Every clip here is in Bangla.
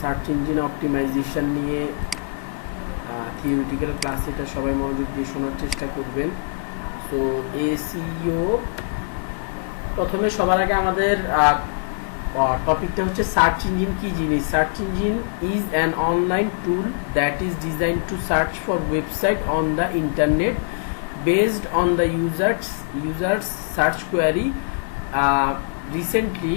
সার্চ ইঞ্জিন অপটিমাইজেশন নিয়ে থিওরিটিক্যাল ক্লাস, এটা সবাই মনোযোগ দিয়ে শোনার চেষ্টা করবেন। সো এসইও প্রথমে সবার আগে আমাদের টপিকটা হচ্ছে সার্চ ইঞ্জিন কি জিনিস। Search engine is an online tool that is design to search for website on the internet based on the users search query. Recently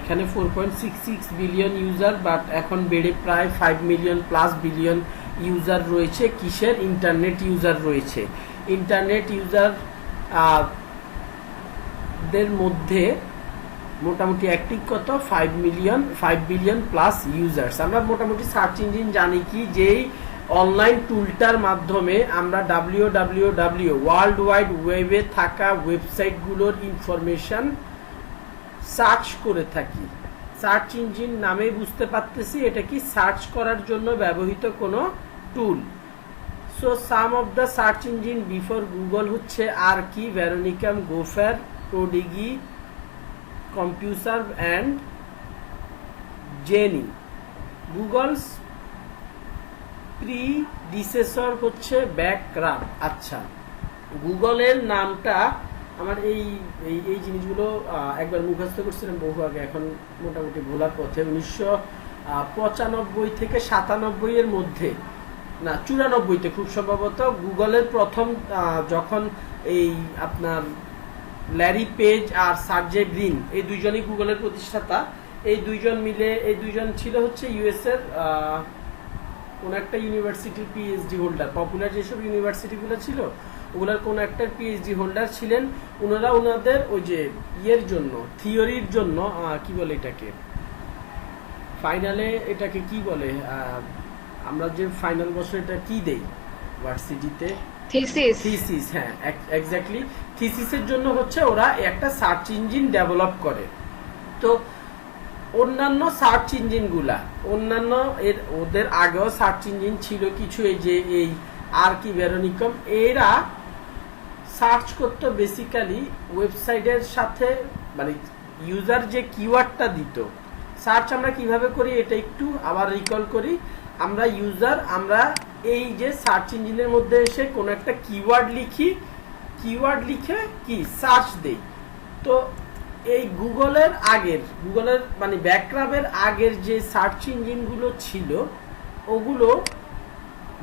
এখানে 4.66 বিলিয়ন ইউজার, বাট এখন বেড়ে প্রায় 5 মিলিয়ন প্লাস বিলিয়ন ইউজার রয়েছে। কিসের? ইন্টারনেট ইউজার রয়েছে। ইন্টারনেট ইউজার দের মধ্যে মোটামুটি অ্যাক্টিভ কত? 5 বিলিয়ন প্লাস ইউজার্স। আমরা মোটামুটি সার্চ ইঞ্জিন জানি কি, যেই অনলাইন টুলটার মাধ্যমে আমরা www ওয়ার্ল্ড ওয়াইড ওয়েবে থাকা ওয়েবসাইটগুলোর ইনফরমেশন সার্চ করে থাকি। সার্চ ইঞ্জিন নামেই বুঝতে পারতেছি এটা কি সার্চ করার জন্য ব্যবহৃত কোনো tool. So some of the search engine before Google হচ্ছে আর কি, Veronica, Gopher, Prodigy, CompuServe and Genie. Google's predecessor হচ্ছে ব্যাকরাব। আচ্ছা, গুগলের নামটা আমার এই এই জিনিসগুলো একবার মুখস্থ করছিলাম বহু আগে, এখন মোটামুটি ভোলার পথে। 1995 থেকে 97 এর মধ্যে, না 94তে খুব সম্ভবত, গুগলের প্রথম যখন এই আপনার ল্যারি পেজ আর সার্জে ব্রিন, এই দুইজনই গুগলের প্রতিষ্ঠাতা। এই দুইজন মিলে, এই দুইজন ছিল হচ্ছে ইউএস এর কোন একটা ইউনিভার্সিটির পিএইচডি হোল্ডার। পপুলার যেসব ইউনিভার্সিটিগুলো ছিল ওগুলোর কোন একটা পিএইচডি হোল্ডার ছিলেন। ওনারা ওনাদের ওই যে ইয়ের জন্য, থিওরির জন্য, কি বলে এটাকে, ফাইনালে এটাকে কি বলে, আমরা যে ফাইনাল বছর এটা কি দেই ভার্সিটিতে, থিসিস। হ্যাঁ, এক্স্যাক্টলি, থিসিসের জন্য হচ্ছে ওরা একটা সার্চ ইঞ্জিন ডেভেলপ করে। তো অন্যান্য সার্চ ইঞ্জিনগুলা, অন্যান্য ওদের আগেও সার্চ ইঞ্জিন ছিল কিছু, এই যে এই আর কি, ভেরোনিকম, এরা সার্চ করতো বেসিক্যালি ওয়েবসাইটের সাথে, মানে ইউজার যে কিওয়ার্ডটা দিত। সার্চ আমরা কিভাবে করি এটা একটু আবার রিকল করি। আমরা আমরা এই যে সার্চ ইঞ্জিনের মধ্যে এসে কোনো একটা কিওয়ার্ড লিখি, কিওয়ার্ড লিখে কি সার্চ দেই। তো এই গুগলের মানে ব্যাকরাবের আগের যে সার্চ ইঞ্জিনগুলো ছিল ওগুলো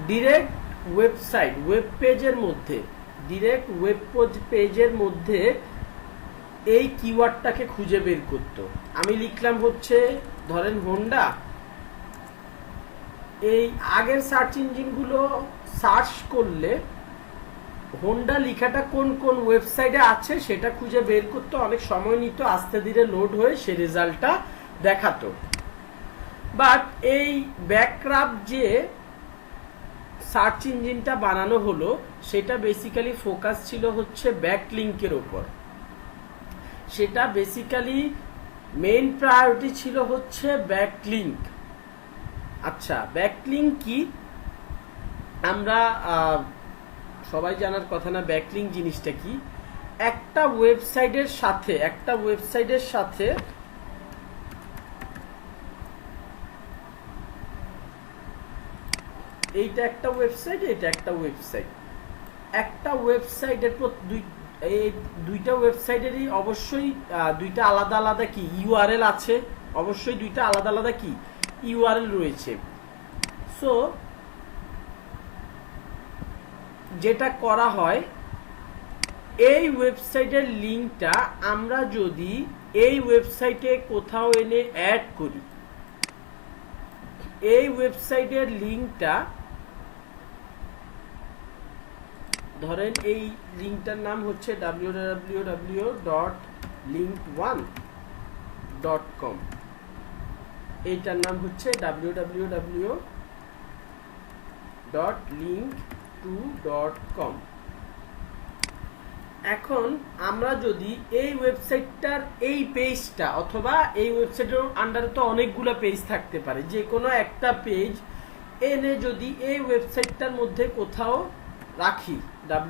ডিরেক্ট ওয়েবসাইট, ওয়েব পেজের মধ্যে এই কিওয়ার্ডটাকে খুঁজে বের করতো। আমি লিখলাম হচ্ছে ধরেন হোন্ডা। এই আগের সার্চ ইঞ্জিনগুলো সার্চ করলে হোন্ডা লেখাটা কোন কোন ওয়েবসাইটে আছে সেটা খুঁজে বের করতে অনেক সময় নিত, আস্তে ধীরে লোড হয়ে সে রেজাল্টটা দেখাতো। বাট এই ব্যাকরাব যে সার্চ ইঞ্জিনটা বানানো হলো সেটা বেসিক্যালি ফোকাস ছিল হচ্ছে ব্যাকলিংকের ওপর। সেটা বেসিক্যালি মেইন প্রায়োরিটি ছিল হচ্ছে ব্যাকলিংক। আচ্ছা, ব্যাকলিংক কি আমরা সবাই জানার কথা না? ব্যাকলিংক জিনিসটা কি? একটা ওয়েবসাইটের সাথে এইটা একটা ওয়েবসাইট, এটা একটা ওয়েবসাইট। একটা ওয়েবসাইটের এই দুইটা ওয়েবসাইটেরই অবশ্যই দুইটা আলাদা আলাদা কি ইউআরএল আছে, অবশ্যই দুইটা আলাদা আলাদা কি ইউআরএল রয়েছে। সো যেটা করা হয়, এই ওয়েবসাইটের লিঙ্কটা আমরা যদি এই ওয়েবসাইটে কোথাও এনে অ্যাড করি, এই ওয়েবসাইটের লিঙ্কটা ধরেন, এই লিঙ্কটার নাম হচ্ছে www.link1.com, এইটার নাম হচ্ছে www.link2.com। এখন আমরা যদি এই ওয়েবসাইটটার এই পেজটা, অথবা এই ওয়েবসাইটের আন্ডারে তো অনেকগুলো পেজ থাকতে পারে, যে কোনো একটা পেজ এনে যদি এই ওয়েবসাইটটার মধ্যে কোথাও রাখি,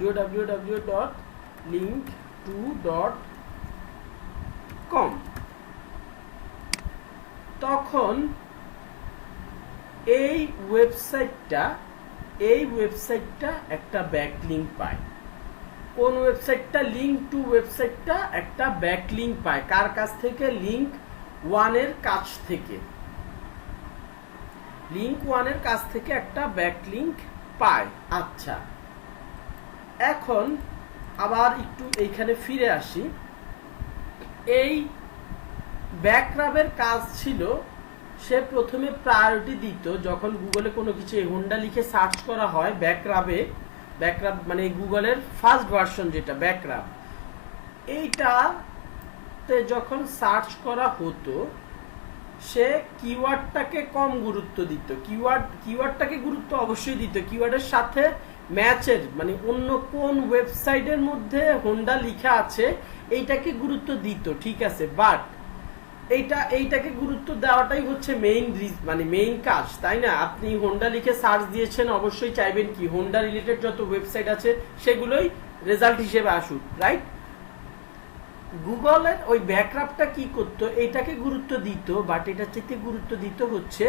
www.link2.com, তখন এই ওয়েবসাইটটা একটা ব্যাকলিংক পায়। কোন ওয়েবসাইটটা? লিংক টু ওয়েবসাইটটা একটা ব্যাকলিংক পায়। কার কাছ থেকে? লিংক 1 এর কাছ থেকে। লিংক 1 এর কাছ থেকে একটা ব্যাকলিংক পায়। আচ্ছা, এখন আবার একটু এইখানে ফিরে আসি। এই ব্যাকরাবের কাজ ছিল, সে প্রথমে প্রায়োরিটি দিত যখন গুগলে কোনো কিছু হোন্ডা লিখে সার্চ করা হয়। ব্যাকরাব মানে গুগলের ফার্স্ট ভার্সন যেটা ব্যাকরাব, এইটাতে যখন সার্চ করা হতো সে কিওয়ার্ডটাকে কম গুরুত্ব দিত। কিওয়ার্ডটাকে গুরুত্ব অবশ্যই দিত, কিওয়ার্ডের সাথে ম্যাচের, মানে অন্য কোন ওয়েবসাইটের মধ্যে হোন্ডা লেখা আছে এইটাকে গুরুত্ব দিত, ঠিক আছে। বাট এইটাকে গুরুত্ব দেওয়াটাই হচ্ছে মেইন কাজ, তাই না? আপনি হোন্ডা লিখে সার্চ দিয়েছেন, অবশ্যই চাইবেন কি হোন্ডা রিলেটেড যত ওয়েবসাইট আছে সেগুলোই রেজাল্ট হিসেবে আসুক, রাইট? গুগলের ওই ব্যাকআপটা কি করতো? এইটাকে গুরুত্ব দিত, বাট এটা চাইতে গুরুত্ব দিত হচ্ছে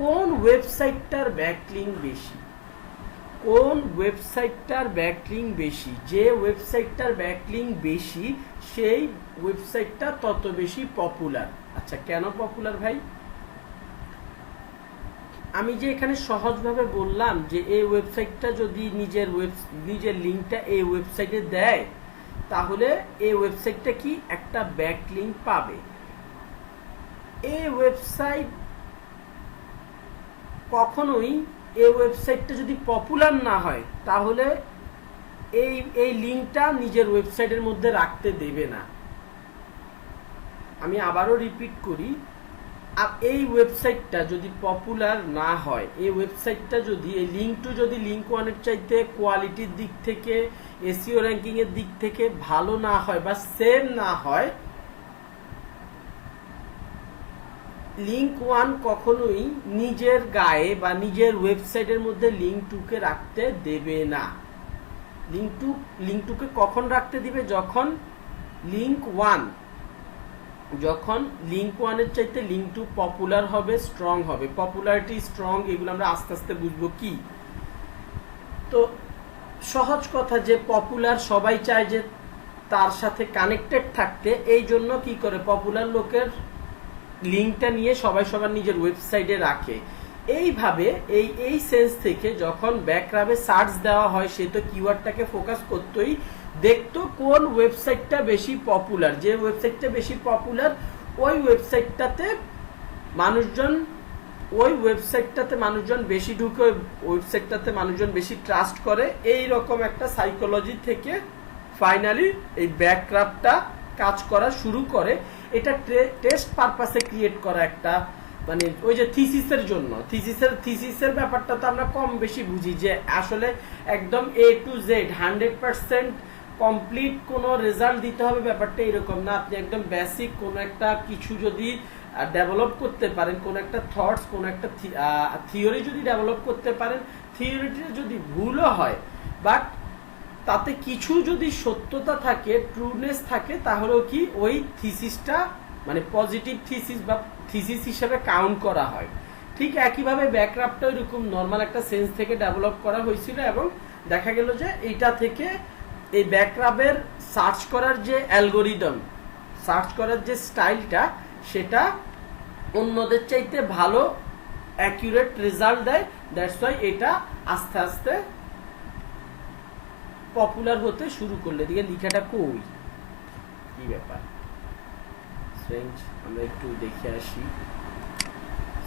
কোন ওয়েবসাইটটার ব্যাকলিংক বেশি। কোন ওয়েবসাইটটার ব্যাকলিংক বেশি, যে ওয়েবসাইটটার ব্যাকলিংক বেশি সেই ওয়েবসাইটটা তত বেশি পপুলার। আচ্ছা, কেন পপুলার ভাই? আমি যে এখানে সহজভাবে বললাম যে এই ওয়েবসাইটটা যদি নিজের লিংকটা এই ওয়েবসাইটে দেয়, তাহলে এই ওয়েবসাইটটা কি একটা ব্যাকলিংক পাবে। এই ওয়েবসাইট কখনোই, এই ওয়েবসাইটটা যদি পপুলার না হয় তাহলে এই লিংকটা নিজের ওয়েবসাইটের মধ্যে রাখতে দেবে না। আমি আবারও রিপিট করি, এই ওয়েবসাইটটা যদি পপুলার না হয়, এই ওয়েবসাইটটা যদি এই লিংক 1 এর চাইতে কোয়ালিটির দিক থেকে, এসইও র্যাঙ্কিং এর দিক থেকে ভালো না হয় বা সেম না হয়, লিংক 1 কখনোই নিজের গায়ে বা নিজের ওয়েবসাইটের মধ্যে লিংক 2 কে রাখতে দেবে না। লিংক 2 কে কখন রাখতে দিবে? যখন লিংক 1 এর চাইতে লিংক 2 পপুলার হবে, স্ট্রং হবে। পপুলারিটি, স্ট্রং, এগুলো আমরা আস্তে আস্তে বুঝবো কি। তো সহজ কথা, যে পপুলার সবাই চায় যে তার সাথে কানেক্টেড থাকতে, এই জন্য কি করে পপুলার লোকের লিংকটা নিয়ে সবাই সবার নিজের ওয়েবসাইটে রাখে। এইভাবে এই সেন্স থেকে যখন ব্যাকরাবে সার্চ দেওয়া হয়, সে তো কিওয়ার্ডটাকে ফোকাস করতোই, দেখতো কোন ওয়েবসাইটটা বেশি পপুলার। যে ওয়েবসাইটটা বেশি পপুলার ওই ওয়েবসাইটটাতে মানুষজন বেশি ঢুকে, ওয়েবসাইটটাতে মানুষজন বেশি ট্রাস্ট করে। এই রকম একটা সাইকোলজি থেকে ফাইনালি এই ব্যাকরাবটা কাজ করা শুরু করে। এটা টেস্ট পারপাসে ক্রিয়েট করা একটা, মানে ওই যে থিসিসের জন্য, থিসিসের ব্যাপারটা তো আমরা কম বেশি বুঝি, যে আসলে একদম A to Z 100% কমপ্লিট কোনো রেজাল্ট দিতে হবে, ব্যাপারটা এরকম না। আপনি একদম বেসিক কোনো একটা কিছু যদি ডেভেলপ করতে পারেন, কোনো একটা থটস, কোনো একটা থিওরি যদি ডেভেলপ করতে পারেন, থিওরিটা যদি ভুলও হয়, বাট তাতে কিছু যদি সত্যতা থাকে, ট্রুনেস থাকে, তাহলেও কি ওই থিসিসটা মানে পজিটিভ থিসিস বা থিসিস হিসেবে কাউন্ট করা হয়। ঠিক একইভাবে ব্যাকরাবটা এরকম নর্মাল একটা সেন্স থেকে ডেভেলপ করা হয়েছিল, এবং দেখা গেল যে এইটা থেকে এই ব্যাকরাবের সার্চ করার যে অ্যালগোরিদম, সার্চ করার যে স্টাইলটা, সেটা অন্যদের চাইতে ভালো অ্যাকিউরেট রেজাল্ট দেয়। দ্যাটস ওয়াই এটা আস্তে আস্তে পপুলার হতে শুরু করলে। দিকে লেখাটা কই, কি ব্যাপার ফ্রেন্ডস, আমরা একটু দেখে আসি।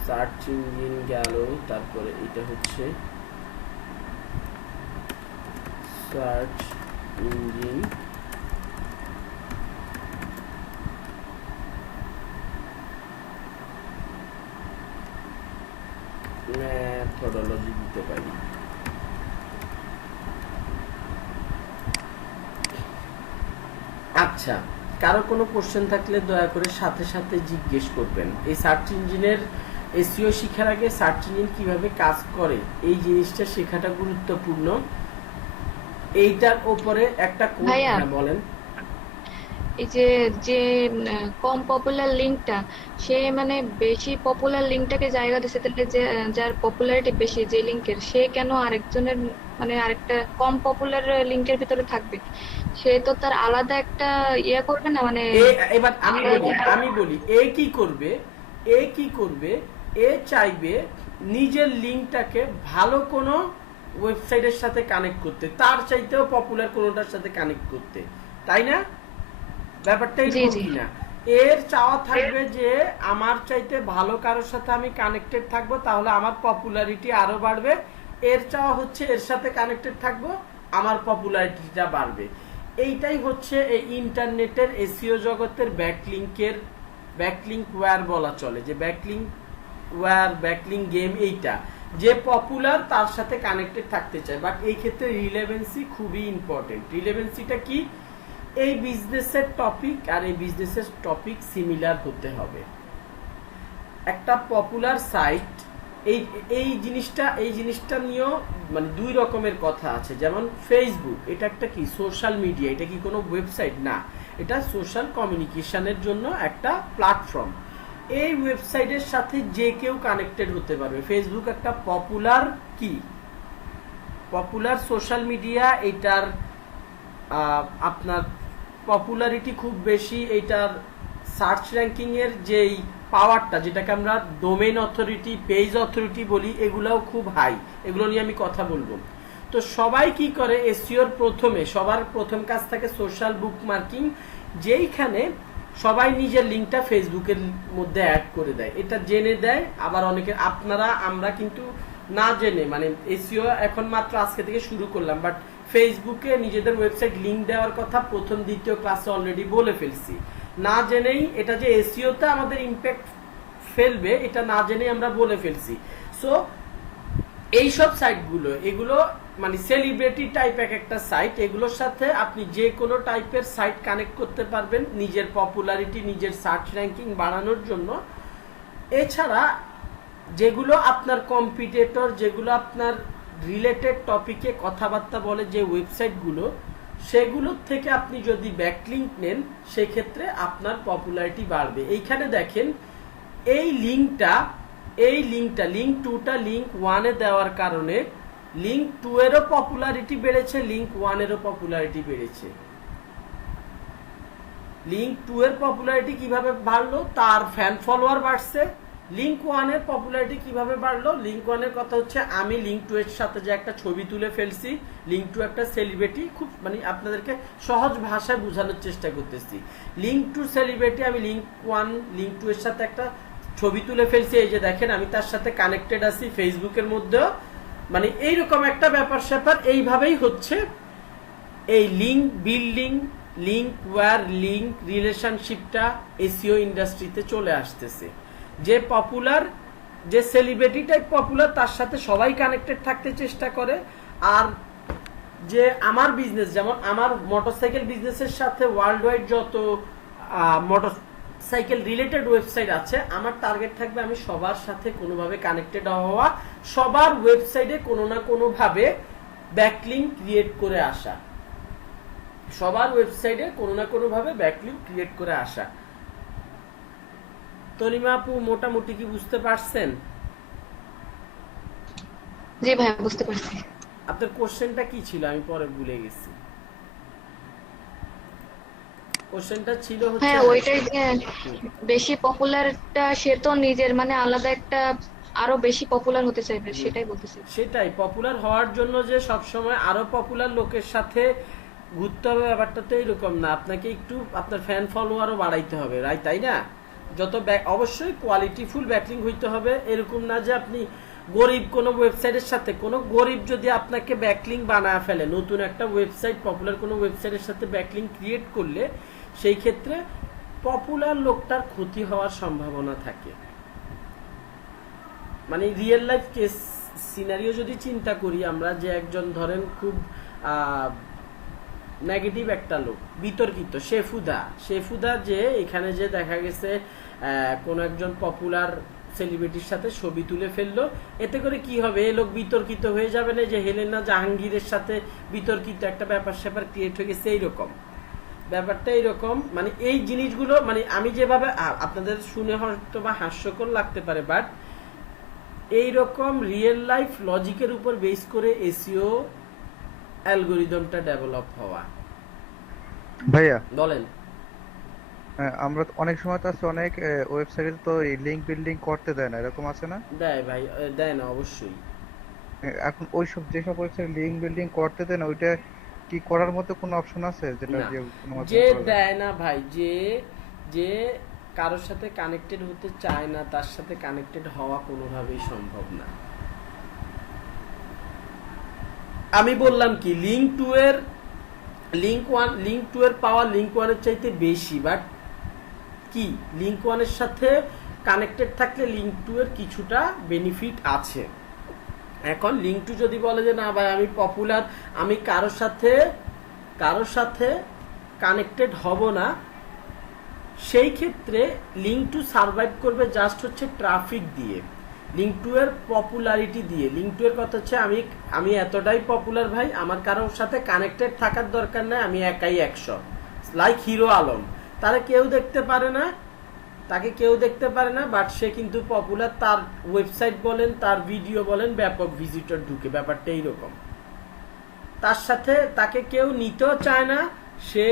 সার্চ ইঞ্জিন গেল, তারপরে এটা হচ্ছে সার্চ ইঞ্জিন, মেথডোলজি দিতে পারি। আচ্ছা, কারো কোনো কোশ্চেন থাকলে দয়া করে সাথে সাথে জিজ্ঞেস করবেন। এই সার্চ ইঞ্জিনের এসইও শেখার আগে সার্চ ইঞ্জিন কিভাবে কাজ করে এই জিনিসটা শেখাটা গুরুত্বপূর্ণ। এইটার উপরে একটা কোড, বলেন। এই যে যে কম পপুলার লিঙ্কটা, সে মানে বেশি পপুলার লিঙ্কটাকে জায়গা দিচ্ছে, তাহলে যে যার পপুলারিটি বেশি যে লিঙ্কের, সে কেন আরেকজনের মানে আরেকটা কম পপুলার লিঙ্কের ভিতরে থাকবে? সে তো তার আলাদা একটা ইয়ে করবে না, মানে এবার আমি বলি, আলাদা। এ কি করবে, এ কি করবে, এ চাইবে নিজের লিঙ্কটাকে ভালো কোনো ওয়েবসাইটের সাথে কানেক্ট করতে, তার চাইতেও পপুলার কোনোটার সাথে কানেক্ট করতে, তাই না? ব্যাপারটা জি এরকম জি। কিনা? এর চাওয়া থাকবে যে আমার চাইতে ভালো কারোর সাথে আমি কানেক্টেড থাকবো, তাহলে আমার পপুলারিটি আরো বাড়বে। এর চাওয়া হচ্ছে এর সাথে কানেক্টেড থাকবো, আমার পপুলারিটিটা বাড়বে। এইটাই হচ্ছে এই ইন্টারনেটের এসইও জগতের ব্যাকলিংক ওয়্যার বলা চলে, যে ব্যাকলিংক ওয়্যার, ব্যাকলিংক গেম। এইটা যে পপুলার তার সাথে কানেক্টেড থাকতে চায়, বাট এই ক্ষেত্রে রিলেভেন্সি খুবই ইম্পর্টেন্ট। রিলেভেন্সিটা কি? এই বিজনেসের টপিক আর এই বিজনেসের টপিক সিমিলার হতে হবে। একটা পপুলার সাইট, এই এই জিনিসটা নিয়েও মানে দুই রকমের কথা আছে। যেমন ফেসবুক, এটা একটা কি সোশ্যাল মিডিয়া, এটা কি কোনো ওয়েবসাইট না, এটা সোশ্যাল কমিউনিকেশনের জন্য একটা প্ল্যাটফর্ম। এই ওয়েবসাইটের সাথে যে কেউ কানেক্টেড হতে পারবে। ফেসবুক একটা পপুলার কি, পপুলার সোশ্যাল মিডিয়া। এটার আপনার পপুলারিটি খুব বেশি, এটার সার্চ র্যাঙ্কিং এর যেই পাওয়ারটা, যেটাকে আমরা ডোমেইন অথরিটি, পেজ অথরিটি বলি, এগুলাও খুব হাই। এগুলো নিয়ে আমি কথা বলবো। তো সবাই কি করে, এসইওর প্রথমে সবার প্রথম কাজ থাকে সোশ্যাল বুকমার্কিং, যেইখানে সবাই নিজের লিঙ্কটা ফেসবুকের মধ্যে অ্যাড করে দেয়। এটা জেনে দেয়, আবার অনেকে আপনারা আমরা কিন্তু না জেনে, মানে এসইও এখন মাত্র আজকে থেকে শুরু করলাম, বাট ফেসবুকে নিজেদের ওয়েবসাইট লিংক দেওয়ার কথা প্রথম দ্বিতীয় ক্লাসে অলরেডি বলে ফেলছি। না জেনেই এটা যে এসইওতে আমাদের ইম্প্যাক্ট ফেলবে, এটা না জেনেই আমরা বলে ফেলছি। সো এইসব সাইটগুলো, এগুলো মানে সেলিব্রিটি টাইপ এক একটা সাইট, এগুলোর সাথে আপনি যে কোনো টাইপের সাইট কানেক্ট করতে পারবেন নিজের পপুলারিটি, নিজের সার্চ র্যাঙ্কিং বাড়ানোর জন্য। এছাড়া যেগুলো আপনার কম্পিটিটর, যেগুলো আপনার রিলেটেড টপিকে কথাবার্তা বলে যে ওয়েবসাইটগুলো, সেগুলোর থেকে আপনি যদি ব্যাকলিঙ্ক নেন, সেক্ষেত্রে আপনার পপুলারিটি বাড়বে। এইখানে দেখেন এই লিঙ্কটা, লিঙ্ক 2টা লিঙ্ক 1-এ দেওয়ার কারণে লিঙ্ক 2 এরও পপুলারিটি বেড়েছে, লিঙ্ক 1 এরও পপুলারিটি বেড়েছে। লিঙ্ক 2 এর পপুলারিটি কিভাবে বাড়লো? তার ফ্যান ফলোয়ার বাড়ছে। লিঙ্ক 1 এর পপুলারিটি কিভাবে বাড়লো? লিঙ্ক 1 এর কথা হচ্ছে, আমি লিঙ্ক 2 এর সাথে যে একটা ছবি তুলে ফেলছি, লিঙ্ক 2 একটা সেলিব্রিটি, খুব মানে আপনাদেরকে সহজ ভাষায় বোঝানোর চেষ্টা করতেছি। লিঙ্ক 2 সেলিব্রিটি, আমি লিঙ্ক 1 লিঙ্ক 2 এর সাথে একটা ছবি তুলে ফেলছি, এই যে দেখেন আমি তার সাথে কানেক্টেড আছি ফেসবুকের মধ্যেও। মানে এইরকম একটা ব্যাপার স্যাপার এইভাবেই হচ্ছে এই link building, link war, link রিলেশনশিপটা এসইও ইন্ডাস্ট্রিতে চলে আসতেছে। যে পপুলার, যে সেলিব্রিটি টাইপ পপুলার, তার সাথে সবাই কানেক্টেড থাকতে চেষ্টা করে। আর যে আমার বিজনেস, যেমন আমার মোটরসাইকেল বিজনেসের সাথে ওয়ার্ল্ড ওয়াইড যত মোটরসাইকেল রিলেটেড ওয়েবসাইট আছে, আমার টার্গেট থাকবে আমি সবার সাথে কোনোভাবে কানেক্টেড হওয়া, সবার ওয়েবসাইটে কোনো না কোনোভাবে ব্যাকলিঙ্ক ক্রিয়েট করে আসা, সবার ওয়েবসাইটে কোনো না কোনোভাবে ব্যাকলিঙ্ক ক্রিয়েট করে আসা। তনিমা আপু, মোটামুটি কি বুঝতে পারছেন? জি ভাই, বুঝতে পারছি। আপনার কোশ্চেনটা কি ছিল? আমি পরে ভুলে গেছি। কোশ্চেনটা ছিল হচ্ছে, হ্যাঁ, ওইটাই যে বেশি পপুলারটা, সে তো নিজের মানে আলাদা একটা আরো বেশি পপুলার হতে চাইবে, সেটাই বলতেছি। সেটাই পপুলার হওয়ার জন্য যে সবসময় আরো পপুলার লোকের সাথে ঘুরতে হবে, ব্যাপারটা তো এরকম না। আপনাকে একটু আপনার ফ্যান ফলোয়ারও বাড়াইতে হবে, রাইট? তাই না? যত অবশ্যই কোয়ালিটিফুল ব্যাকলিং হইতে হবে। এরকম না যে আপনি গরিব কোনো ওয়েবসাইটের সাথে, কোনো গরিব যদি আপনাকে ব্যাকলিং বানায় ফেলে, নতুন একটা ওয়েবসাইট পপুলার কোনো ওয়েবসাইটের সাথে ব্যাকলিং ক্রিয়েট করলে, সেই ক্ষেত্রে পপুলার লোকটার ক্ষতি হওয়ার সম্ভাবনা থাকে। মানে রিয়েল লাইফ কেস সিনারিও যদি চিন্তা করি আমরা, যে একজন ধরেন খুব নেগেটিভ একটা লোক, বিতর্কিত শেফুদা যে এখানে যে দেখা গেছে কোন একজন পপুলার সেলিব্রিটির সাথে ছবি তুলে ফেললো, এতে করে কি হবে? এই লোক বিতর্কিত হয়ে যাবে না, যে হেলেনা জাহাঙ্গীরের সাথে বিতর্কিত একটা ব্যাপার স্যাপার ক্রিয়েট হয়ে গেছে এইরকম। ব্যাপারটা এরকম, মানে এই জিনিসগুলো মানে আমি যেভাবে আপনাদের শুনে হয়তো বা হাস্যকর লাগতে পারে, বাট এইরকম রিয়েল লাইফ লজিকের উপর বেস করে এসইও অ্যালগোরিদমটা ডেভেলপ হওয়া। ভাইয়া বলেন। আমরা তো অনেক সময় তো আছে, অনেক ওয়েবসাইটে তো এই লিংক বিল্ডিং করতে দেয় না, এরকম আছে না? দেয় ভাই, দেয় না অবশ্যই। এখন ওইসব যেসব ওয়েবসাইট লিংক বিল্ডিং করতে দেয় না, ওইটা কি করার মতো কোনো অপশন আছে যেটা না, দিয়ে কোনো মাধ্যমে যে করা যায়? দেয় না ভাই, যে যে কারোর সাথে কানেক্টেড হতে চায় না তার সাথে কানেক্টেড হওয়া কোনোভাবেই সম্ভব না। আমি বললাম কি লিঙ্ক টু এর পাওয়ার লিঙ্ক ওয়ানের চাইতে বেশি, বাট কি লিঙ্ক ওয়ানের সাথে কানেক্টেড থাকলে লিঙ্ক টু এর কিছুটা বেনিফিট আছে। এখন লিঙ্ক টু যদি বলে যে না ভাই আমি পপুলার, আমি কারোর সাথে কানেক্টেড হব না, সেই ক্ষেত্রে লিঙ্ক টু সার্ভাইভ করবে জাস্ট হচ্ছে ট্রাফিক দিয়ে, লিঙ্ক টু এর পপুলারিটি দিয়ে। লিঙ্ক টু এর কথা হচ্ছে আমি এতটাই পপুলার ভাই, আমার কারোর সাথে কানেক্টেড থাকার দরকার নাই, আমি একাই 100, লাইক হিরো আলম। তাকে কেউ দেখতে পারে না, বাট সে কিন্তু পপুলার, তার ওয়েবসাইট বলেন তার ভিডিও বলেন ব্যাপক ভিজিটর ঢুকে, ব্যাপারটা এইরকম। তার সাথে তাকে কেউ নিতেও চায় না, সে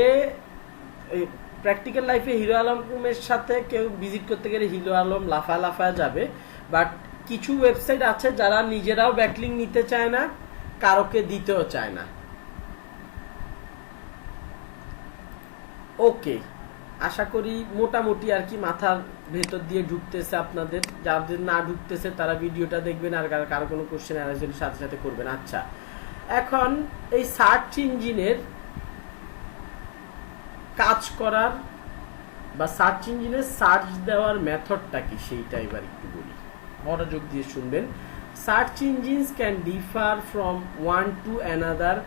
প্র্যাকটিক্যাল লাইফে হিরো আলমের সাথে কেউ ভিজিট করতে গেলে হিরো আলম লাফায় যাবে, বাট কিছু ওয়েবসাইট আছে যারা নিজেরাও ব্যাকলিং নিতে চায় না, কারোকে দিতেও চায় না। ওকে, আশা করি মোটামুটি আর কি মাথার ভেতর দিয়ে ঢুকতেছে আপনাদের। যাদের না ঢুকতেছে তারা ভিডিওটা দেখবেন, আর কারো কোনো কোশ্চেন অ্যানালাইসিসের সাথে সাথে করবেন। আচ্ছা, এখন এই সার্চ ইঞ্জিনের কাজ করার বা সার্চ ইঞ্জিনে সার্চ দেওয়ার মেথডটা কি সেইটা এবার একটু বলি, মনোযোগ দিয়ে শুনবেন। Search engines can differ from one to another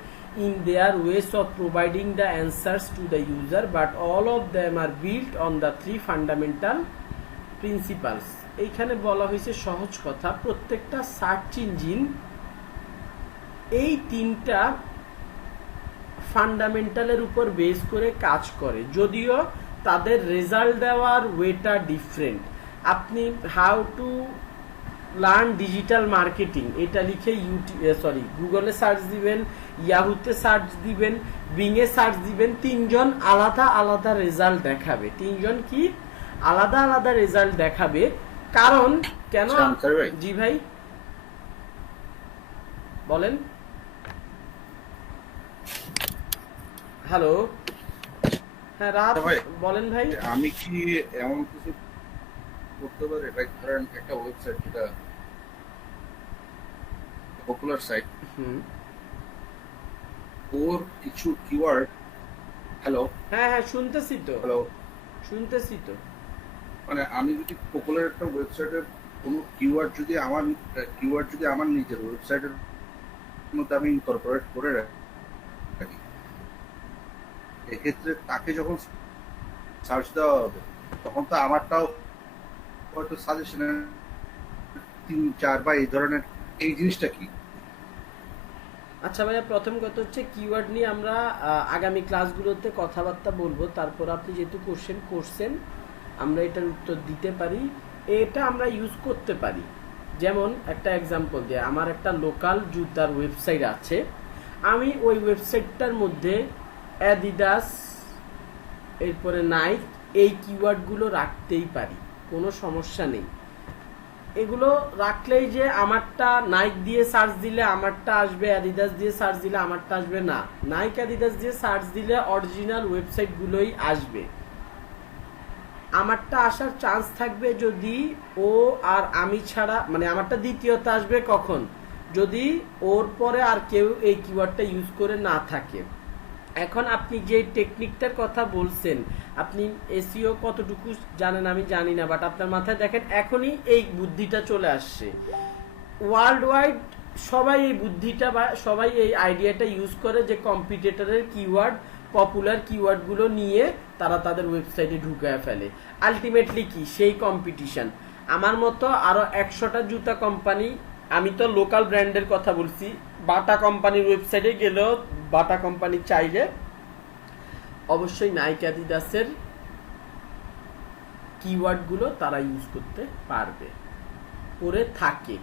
in their ways of providing the answers to the user, but all of them are built on the three fundamental principles. এইখানে বলা হয়েছে সহজ কথা, প্রত্যেকটা সার্চ ইঞ্জিন এই তিনটা ফান্ডামেন্টালের উপর বেস করে কাজ করে, যদিও তাদের রেজাল্ট দেওয়ার ওয়েটা ডিফারেন্ট। আপনি how to learn digital marketing এটা লিখে গুগলে সার্চ দিবেন, ইয়াহুতে সার্চ দিবেন, বিংয়ে সার্চ দিবেন, তিনজন আলাদা আলাদা রেজাল্ট দেখাবে। তিনজন কি আলাদা আলাদা রেজাল্ট দেখাবে, কারণ কেন? জি ভাই বলেন। হ্যালো, হ্যাঁ রাত, বলেন ভাই। আমি কি এমন কিছু করতে পারি, লাইক ধরেন একটা ওয়েবসাইট যেটা পপুলার সাইট, ওর কিছু কিওয়ার্ড, হ্যালো হ্যাঁ শুনতেছি তো, মানে আমি যদি পপুলার একটা ওয়েবসাইটের কোনো কিওয়ার্ড যদি আমার নিজের ওয়েবসাইটের মধ্যে আমি ইনকর্পোরেট করে রাখি, এক্ষেত্রে তাকে যখন সার্চ দেওয়া হবে তখন তো আমারটাও হয়তো সাজেশনে 3-4 বা এই ধরনের, এই জিনিসটা কি? আচ্ছা ভাইয়া, প্রথম কথা হচ্ছে কিওয়ার্ড নিয়ে আমরা আগামী ক্লাসগুলোতে কথাবার্তা বলবো। তারপর আপনি যেহেতু কোশ্চেন করছেন, আমরা এটার উত্তর দিতে পারি, এটা আমরা ইউজ করতে পারি। যেমন একটা এক্সাম্পল দিয়ে, আমার একটা লোকাল জুতার ওয়েবসাইট আছে, আমি ওই ওয়েবসাইটটার মধ্যে অ্যাডিডাস, এরপরে নাইক, এই কিওয়ার্ডগুলো রাখতেই পারি, কোনো সমস্যা নেই। এগুলো রাখলেই যে আমারটা নাইক দিয়ে সার্চ দিলে আমারটা আসবে, অ্যাডিডাস দিয়ে সার্চ দিলে আমারটা আসবে না। নাইক অ্যাডিডাস দিয়ে সার্চ দিলে অরিজিনাল ওয়েবসাইটগুলোই আসবে। আমারটা আসার চান্স থাকবে যদি ও আর আমি ছাড়া, মানে আমারটা দ্বিতীয়ত আসবে কখন, যদি ওর পরে আর কেউ এই কিওয়ার্ডটা ইউজ করে না থাকে। এখন আপনি যে টেকনিকটার কথা বলছেন, আপনি এসইও কতটুকু জানেন আমি জানি না, বাট আপনার মাথায় দেখেন এখনই এই বুদ্ধিটা চলে আসছে। ওয়ার্ল্ড ওয়াইড সবাই এই বুদ্ধিটা বা সবাই এই আইডিয়াটা ইউজ করে যে কম্পিটিটরের কিওয়ার্ড, পপুলার কিওয়ার্ডগুলো নিয়ে তারা তাদের ওয়েবসাইটে ঢুকায় ফেলে। আলটিমেটলি কি সেই কম্পিটিশন। আমার মতো আরো 100টা জুতা কোম্পানি, আমি তো লোকাল ব্র্যান্ডের কথা বলছি, বাটা কোম্পানির ওয়েবসাইটে গেলেও বাটা কোম্পানি চাইলে অবশ্যই নাইক অ্যাডিডাসের কিওয়ার্ডগুলো তারা ইউজ করতে পারবে, করে থাকে।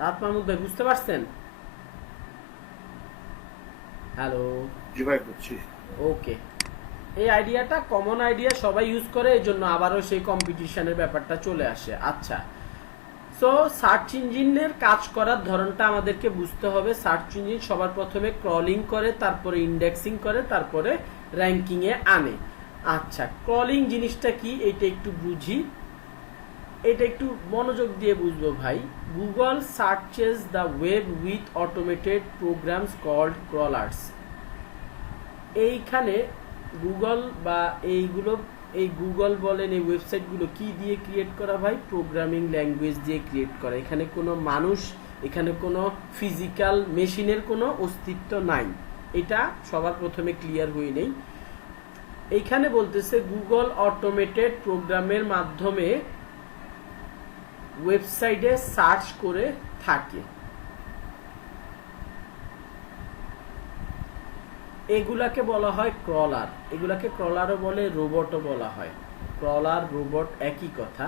রাত মাহমুদ ভাই বুঝতে পারছেন? হ্যালো, জি ভাই বুঝছি। ওকে, এই আইডিয়াটা কমন আইডিয়া, সবাই ইউজ করে, এই জন্য আবারও সেই কম্পিটিশনের ব্যাপারটা চলে আসে। আচ্ছা, সো সার্চ ইঞ্জিনের কাজ করার ধরনটা আমাদেরকে বুঝতে হবে। সার্চ ইঞ্জিন সবার প্রথমে ক্রলিং করে, তারপরে ইন্ডেক্সিং করে, তারপরে র্যাঙ্কিংয়ে আনে। আচ্ছা, ক্রলিং জিনিসটা কি এটা একটু বুঝি, এটা একটু মনোযোগ দিয়ে বুঝবো ভাই। Google searches the web with automated programs called crawlers. এইখানে গুগল বা এইগুলো, এই গুগল বলেন, এই ওয়েবসাইটগুলো কি দিয়ে ক্রিয়েট করা ভাই? প্রোগ্রামিং ল্যাঙ্গুয়েজ দিয়ে ক্রিয়েট করা। এখানে কোনো মানুষ, এখানে কোনো ফিজিক্যাল মেশিনের কোনো অস্তিত্ব নাই, এটা সবার প্রথমে ক্লিয়ার হয়ে নেই। এইখানে বলতেছে গুগল অটোমেটেড প্রোগ্রামের মাধ্যমে ওয়েবসাইটে সার্চ করে থাকে। এগুলাকে বলা হয় ক্রলার। এগুলাকে ক্রলারও বলে, রোবটও বলা হয়। ক্রলার, রোবট একই কথা।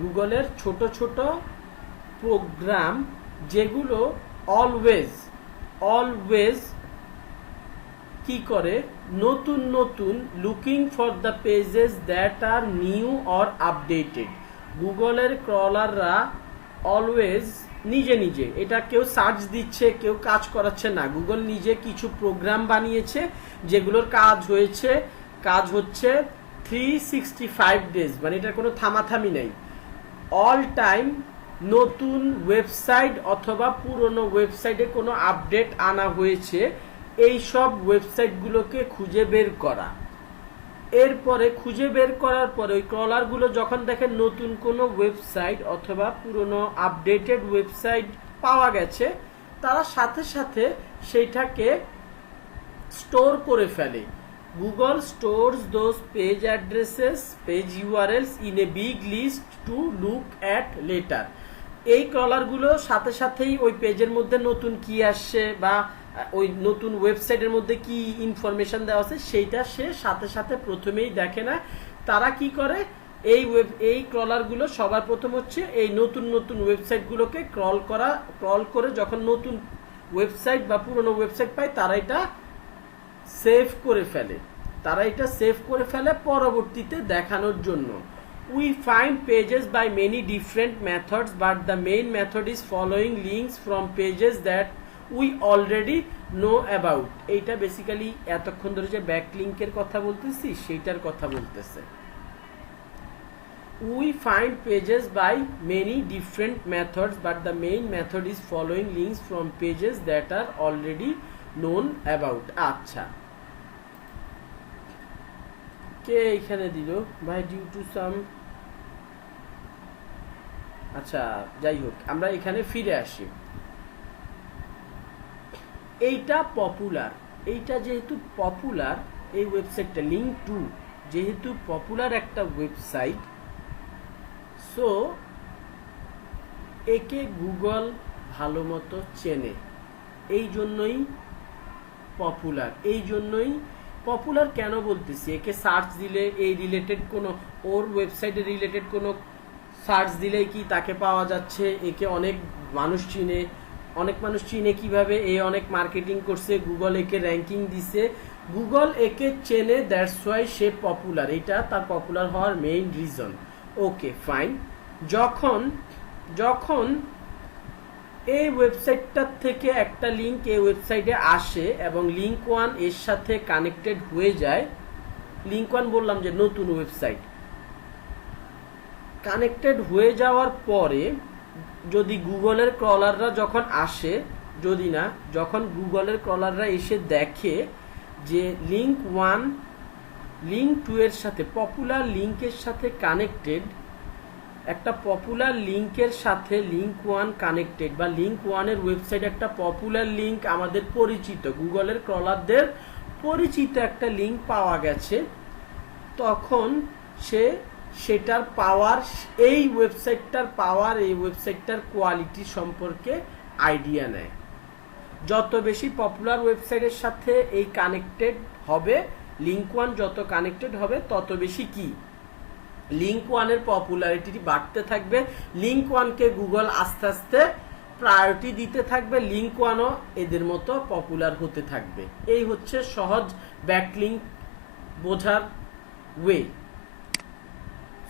গুগলের ছোট ছোট প্রোগ্রাম যেগুলো অলওয়েজ কি করে, নতুন নতুন looking for the pages that are new or updated. গুগলের ক্রলাররা অলওয়েজ নিজে নিজে, এটা কেউ সার্চ দিচ্ছে, কেউ কাজ করাচ্ছে না, গুগল নিজে কিছু প্রোগ্রাম বানিয়েছে যেগুলোর কাজ হচ্ছে 365 ডেজ, মানে এটার কোনো থামাথামি নেই। অল টাইম নতুন ওয়েবসাইট অথবা পুরনো ওয়েবসাইটে কোনো আপডেট আনা হয়েছে, এই সব ওয়েবসাইটগুলোকে খুঁজে বের করা। এরপরে খুঁজে বের করার পরে ওই ক্রলারগুলো যখন দেখেন নতুন কোনো ওয়েবসাইট অথবা পুরনো আপডেটেড ওয়েবসাইট পাওয়া গেছে, তারা সাথে সাথে সেইটাকে স্টোর করে ফেলে। Google stores those page addresses, page URLs in a big list to look at later. এই ক্রলারগুলো সাথে সাথেই ওই পেজের মধ্যে নতুন কি আসছে বা ওই নতুন ওয়েবসাইটের মধ্যে কি ইনফরমেশন দেওয়া আছে সেইটা সে সাথে সাথে প্রথমেই দেখে না। তারা কি করে, এই ক্রলারগুলো সবার প্রথম হচ্ছে এই নতুন নতুন ওয়েবসাইটগুলোকে ক্রল করে যখন নতুন ওয়েবসাইট বা পুরনো ওয়েবসাইট পায়, তারা এটা সেভ করে ফেলে পরবর্তীতে দেখানোর জন্য। We find pages by many different methods, but the main method is following links from pages that we already know about. এইটা বেসিক্যালি এতক্ষণ ধরে যে ব্যাকলিংকের কথা বলতেছি সেইটার কথা বলতেছে। We find pages by many different methods, but the main method is following links from pages that are already known about. আচ্ছা, কে এখানে দিল ভাই? ডিউ টু সাম, আচ্ছা যাই হোক, আমরা এখানে ফিরে আসি। এইটা পপুলার, এইটা যেহেতু পপুলার, এই ওয়েবসাইটটা লিঙ্ক টু যেহেতু পপুলার একটা ওয়েবসাইট, সো একে গুগল ভালো মতো চেনে, এই জন্যই পপুলার কেন বলতেছি, একে সার্চ দিলে এই রিলেটেড কোনো, ওর ওয়েবসাইটে রিলেটেড কোনো সার্চ দিলেই কি তাকে পাওয়া যাচ্ছে? একে অনেক মানুষ চিনে কিভাবে? এ অনেক মার্কেটিং করছে, গুগল একে র্যাঙ্কিং দিছে, গুগল একে চেনে, দ্যাটস ওয়াই সে পপুলার। এটা তার পপুলার হওয়ার মেইন রিজন। Okay fine. যখন এই ওয়েবসাইটটার থেকে একটা লিঙ্ক এই ওয়েবসাইটে আসে এবং লিঙ্ক 1 এর সাথে কানেক্টেড হয়ে যায়, লিঙ্ক 1 বললাম যে নতুন ওয়েবসাইট, কানেক্টেড হয়ে যাওয়ার পরে যদি গুগলের ক্রলাররা যখন আসে, যখন গুগলের ক্রলাররা এসে দেখে যে লিঙ্ক 1 লিঙ্ক 2 এর সাথে পপুলার লিঙ্কের সাথে কানেক্টেড, একটা পপুলার লিঙ্কের সাথে লিঙ্ক 1 কানেক্টেড, বা লিঙ্ক 1 এর ওয়েবসাইট একটা পপুলার লিঙ্ক, আমাদের পরিচিত গুগলের ক্রলারদের পরিচিত একটা লিঙ্ক পাওয়া গেছে, তখন সেটার পাওয়ার, এই ওয়েবসাইটটার কোয়ালিটি সম্পর্কে আইডিয়া নেয়। যত বেশি পপুলার ওয়েবসাইটের সাথে এই কানেক্টেড হবে, লিঙ্ক ওয়ান যত কানেক্টেড হবে তত বেশি কি লিঙ্ক ওয়ানের পপুলারিটি বাড়তে থাকবে, লিঙ্ক ওয়ানকে গুগল আস্তে আস্তে প্রায়োরিটি দিতে থাকবে, লিঙ্ক ওয়ানও এদের মতো পপুলার হতে থাকবে। এই হচ্ছে সহজ ব্যাকলিঙ্ক বোঝার ওয়ে।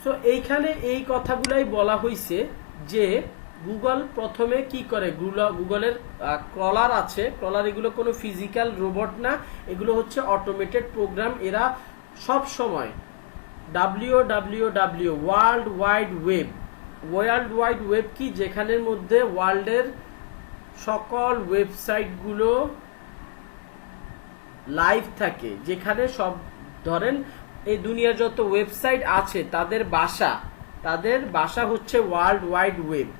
সো এইখানে এই কথাগুলাই বলা হয়েছে যে গুগল প্রথমে কি করে, গুগলের ক্রলার আছে, ক্রলার এগুলো কোনো ফিজিক্যাল রোবট না, এগুলো হচ্ছে অটোমেটেড প্রোগ্রাম। এরা সব সময় www world wide web, world wide web কি, যেখানের মধ্যে ওয়ার্ল্ডের সকল ওয়েবসাইটগুলো লাইভ থাকে, যেখানে সব ধরেন এই দুনিয়ার যত ওয়েবসাইট আছে তাদের বাসা হচ্ছে ওয়ার্ল্ড ওয়াইড ওয়েব।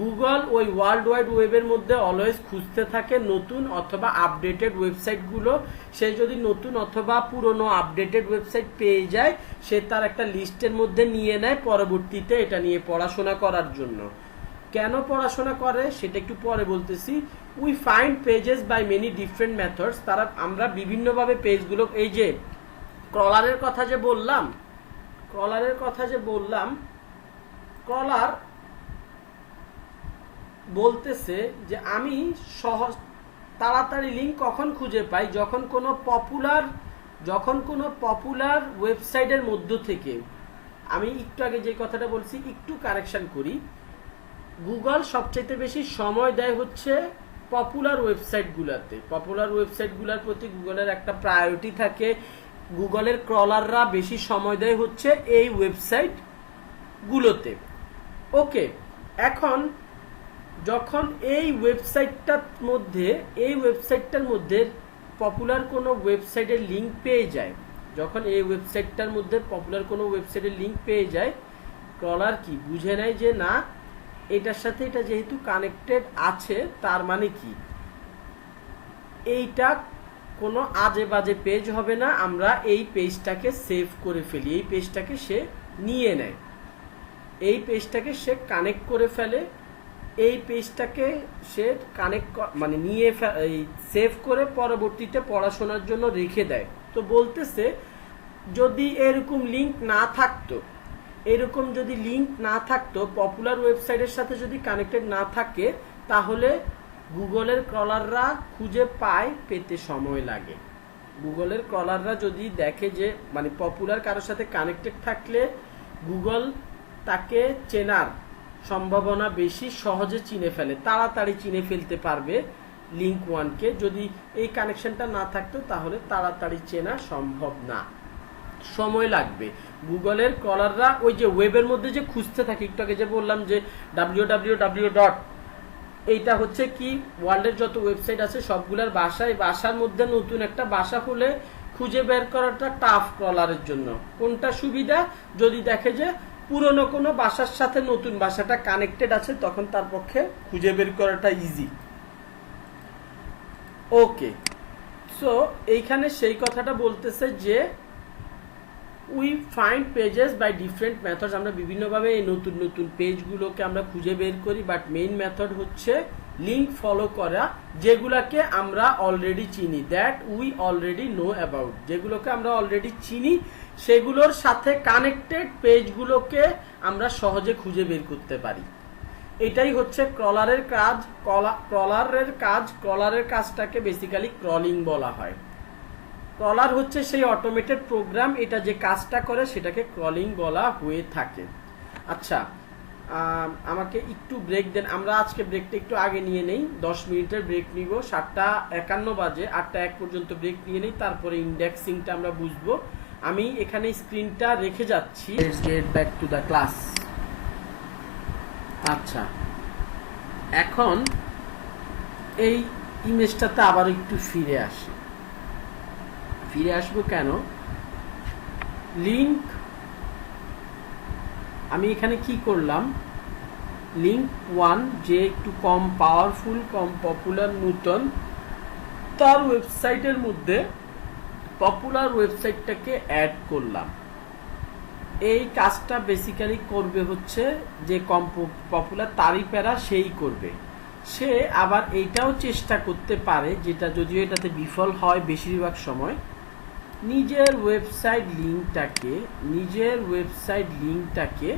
গুগল ওই ওয়ার্ল্ড ওয়াইড ওয়েবের মধ্যে অলওয়েজ খুঁজতে থাকে নতুন অথবা আপডেটেড ওয়েবসাইটগুলো। সে যদি নতুন অথবা পুরনো আপডেটেড ওয়েবসাইট পেয়ে যায়, সে তার একটা লিস্টের মধ্যে নিয়ে নেয় পরবর্তীতে এটা নিয়ে পড়াশোনা করার জন্য। কেন পড়াশোনা করে সেটা একটু পরে বলতেছি। We find pages by many different methods, আমরা বিভিন্নভাবে পেজগুলো, এই যে ক্রলারের কথা যে বললাম, ক্রলার বলতেছে যে আমি সহজ তাড়াতাড়ি লিঙ্ক কখন খুঁজে পাই, যখন কোনো পপুলার ওয়েবসাইটের মধ্য থেকে, আমি একটু আগে যে কথাটা বলছি একটু কারেকশন করি, গুগল সবচেয়ে বেশি সময় দেয় হচ্ছে পপুলার ওয়েবসাইটগুলোতে। পপুলার ওয়েবসাইটগুলোর প্রতি গুগলের একটা প্রায়োরিটি থাকে, গুগলের ক্রলাররা বেশি সময় দেয় হচ্ছে এই ওয়েবসাইটগুলোতে। ওকে, এখন যখন এই ওয়েবসাইটটার মধ্যে পপুলার কোনো ওয়েবসাইটের লিঙ্ক পেয়ে যায়, ক্রলার কি বুঝে নেয় যে না, এটার সাথে এটা যেহেতু কানেক্টেড আছে, তার মানে কি এইটা কোনো আজে বাজে পেজ হবে না, আমরা এই পেজটাকে সেভ করে ফেলি। এই পেজটাকে সে নিয়ে নেয়, এই পেজটাকে সে কানেক্ট করে ফেলে, এই পেজটাকে সে নিয়ে সেভ করে পরবর্তীতে পড়াশোনার জন্য রেখে দেয়। তো বলতেছে যদি এরকম লিঙ্ক না থাকতো, পপুলার ওয়েবসাইটের সাথে যদি কানেক্টেড না থাকে, তাহলে গুগলের ক্রলাররা খুঁজে পেতে সময় লাগে। গুগলের ক্রলাররা যদি দেখে যে পপুলার কারোর সাথে কানেক্টেড থাকলে গুগল তাকে চেনার সম্ভাবনা বেশি, সহজে চিনে ফেলে, তাড়াতাড়ি চিনে ফেলতে পারবে লিঙ্ক ওয়ানকে। যদি এই কানেকশনটা না থাকতো তাহলে তাড়াতাড়ি চেনা সম্ভব না, সময় লাগবে। গুগলের ক্রলাররা ওই যে ওয়েবের মধ্যে যে খুঁজতে থাকে, একটু আগে যে বললাম যে www এইটা হচ্ছে কি ওয়ার্ল্ডের যত ওয়েবসাইট আছে সবগুলোর বাসা, এই বাসার মধ্যে নতুন একটা বাসা হলে খুঁজে বের করাটা টাফ ক্রলারের জন্য। কোনটা সুবিধা, যদি দেখে যে পুরনো কোনো বাসার সাথে নতুন বাসাটা কানেক্টেড আছে, তখন তার পক্ষে খুঁজে বের করাটা ইজি। ওকে, সো এইখানে সেই কথাটা বলতেছে যে we find pages by different methods, আমরা বিভিন্নভাবে এই নতুন নতুন পেজগুলোকে আমরা খুঁজে বের করি, বাট মেইন মেথড হচ্ছে লিঙ্ক ফলো করা, যেগুলোকে আমরা অলরেডি চিনি, that we already know about, যেগুলোকে আমরা অলরেডি চিনি সেগুলোর সাথে কানেক্টেড পেজগুলোকে আমরা সহজে খুঁজে বের করতে পারি। এটাই হচ্ছে ক্রলারের কাজ। ক্রলারের কাজটাকে বেসিক্যালি ক্রলিং বলা হয়। ক্রলার হচ্ছে সেই অটোমেটেড প্রোগ্রাম, এটা যে কাজটা করে সেটাকে ক্রলিং বলা হয়ে থাকে। আচ্ছা, আমাকে একটু ব্রেক দেন, আমরা আজকে ব্রেকটা একটু আগে নিয়ে নেই, 10 মিনিটের ব্রেক নিব, 7:51 বাজে, 8:01 পর্যন্ত ব্রেক নিয়ে নেই, তারপরে ইন্ডেক্সিংটা আমরা বুঝবো। আমি এখানে স্ক্রিনটা রেখে যাচ্ছি। Let's get back to the class. আচ্ছা, এখন এই ইমেজটাতে আবার একটু ফিরে আসবো কেন, লিঙ্ক আমি এখানে কি করলাম, লিঙ্ক ওয়ান যে একটু কম পাওয়ারফুল, কম পপুলার, নতুন, তার ওয়েবসাইটের মধ্যে পপুলার ওয়েবসাইটটাকে অ্যাড করলাম। এই কাজটা বেসিক্যালি করবে হচ্ছে যে কম পপুলার তারই প্যারা সেই করবে। সে আবার এইটাও চেষ্টা করতে পারে, যেটা যদিও এটাতে বিফল হয় বেশিরভাগ সময়, নিজের ওয়েবসাইট লিঙ্কটাকে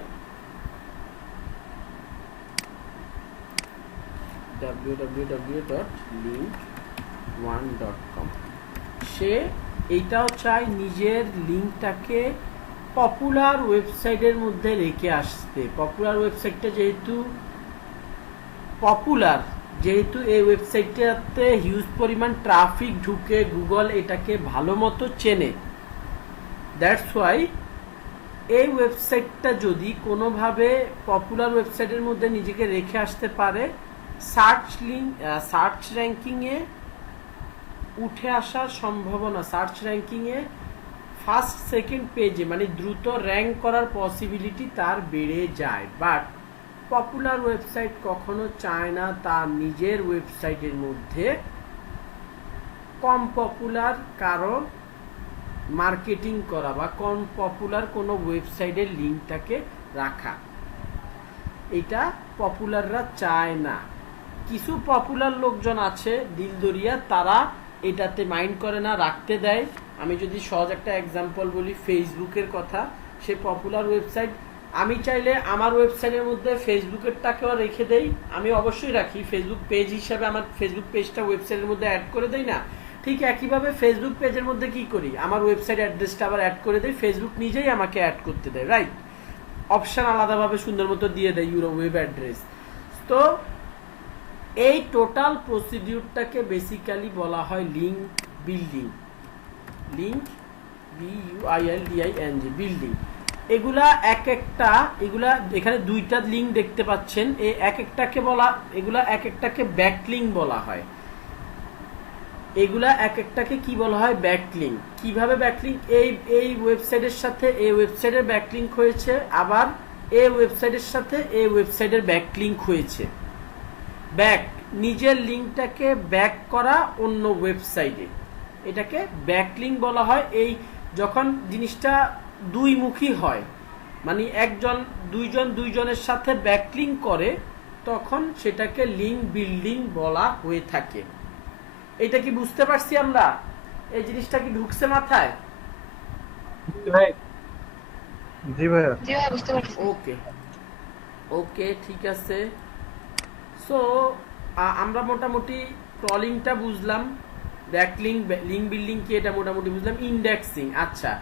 www.link1.com সে এটাও চায় নিজের লিঙ্কটাকে পপুলার ওয়েবসাইটের মধ্যে রেখে আসতে। পপুলার ওয়েবসাইটটা যেহেতু এই ওয়েবসাইটটাতে হিউজ পরিমাণ ট্রাফিক ঢুকে, গুগল এটাকে ভালো মতো চেনে। দ্যাটস ওয়াই এই ওয়েবসাইটটা যদি কোনোভাবে পপুলার ওয়েবসাইটের মধ্যে নিজেকে রেখে আসতে পারে, সার্চ র্যাঙ্কিংয়ে উঠে আসার সম্ভাবনা, সার্চ র্যাঙ্কিংয়ে ফার্স্ট সেকেন্ড পেজে মানে দ্রুত র্যাঙ্ক করার পসিবিলিটি তার বেড়ে যায়। বাট পপুলার ওয়েবসাইট কখনো চায় না তার নিজের ওয়েবসাইটের মধ্যে কম পপুলার কারো মার্কেটিং করা বা কম পপুলার কোনো ওয়েবসাইটের লিঙ্কটাকে রাখা। এটা পপুলাররা চায় না। কিছু পপুলার লোকজন আছে দিলদরিয়া, তারা এটাতে মাইন্ড করে না, রাখতে দেয়। আমি যদি সহজ একটা এক্সাম্পল বলি, ফেসবুকের কথা। সে পপুলার ওয়েবসাইট, আমি চাইলে আমার ওয়েবসাইটের মধ্যে ফেসবুকেরটাকেও রেখে দেই, আমি অবশ্যই রাখি ফেসবুক পেজ হিসাবে, আমার ফেসবুক পেজটা ওয়েবসাইটের মধ্যে অ্যাড করে দেই না। ঠিক একইভাবে ফেসবুক পেজের মধ্যে কি করি, আমার ওয়েবসাইট অ্যাড্রেসটা আবার অ্যাড করে দেই, ফেসবুক নিজেই আমাকে অ্যাড করতে দেয়, রাইট? অপশন আলাদাভাবে সুন্দর মতো দিয়ে দেয় ইউর ওয়েব অ্যাড্রেস। তো এই টোটাল প্রসিডিউরটাকে বেসিক্যালি বলা হয় link building. Link BUILDING building. এগুলা এখানে দুইটা লিঙ্ক দেখতে পাচ্ছেন, এগুলা এক একটাকে ব্যাকলিঙ্ক বলা হয়। কি বলা হয়? ব্যাকলিঙ্ক। কিভাবে ব্যাকলিঙ্ক? এই ওয়েবসাইটের সাথে এই ওয়েবসাইটের ব্যাকলিঙ্ক হয়েছে, আবার এই ওয়েবসাইটের সাথে এই ওয়েবসাইটের ব্যাকলিঙ্ক হয়েছে। নিজের লিঙ্কটাকে ব্যাক করা অন্য ওয়েবসাইটে, এটাকে ব্যাকলিঙ্ক বলা হয়। এই যখন জিনিসটা দুইমুখী হয়, মানে দুইজনের সাথে ব্যাকলিঙ্ক করে, তখন সেটাকে লিঙ্ক বিল্ডিং বলা হয়ে থাকে। এটা কি বুঝতে পারছি আমরা? এই জিনিসটা কি ঢুকছে মাথায়? জি ভাইয়া, বুঝতে পারছি। ওকে, ঠিক আছে। সো আমরা মোটামুটি ক্রলিংটা বুঝলাম, ব্যাকলিঙ্ক, লিঙ্ক বিল্ডিং কি এটা মোটামুটি বুঝলাম। ইন্ডেক্সিং, আচ্ছা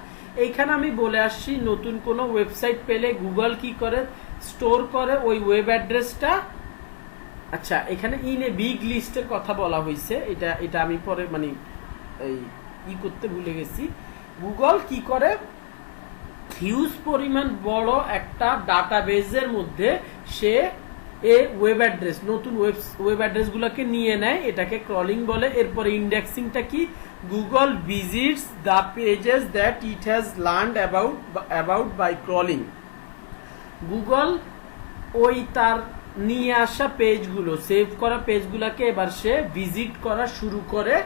এইখানে আমি বলে আসছি, নতুন কোনো ওয়েবসাইট পেলে গুগল কি করে, স্টোর করে ওই ওয়েব অ্যাড্রেসটা। আচ্ছা, এখানে ইন এ বিগ লিস্টের কথা বলা হয়েছে, এটা আমি পরে মানে করতে ভুলে গেছি। গুগল কি করে, হিউজ পরিমাণ বড় একটা ডাটাবেজের মধ্যে সে ওয়েব অ্যাড্রেস, নতুন ওয়েব অ্যাড্রেসগুলোকে নিয়ে নেয়, এটাকে ক্রলিং বলে। এরপরে ইন্ডেক্সিংটা কি, Google visits the pages that it has learned about by crawling. Google ওই তার নিয়ে আসা পেজগুলো, সেভ করা পেজগুলোকে এবার সে ভিজিট করা শুরু করে,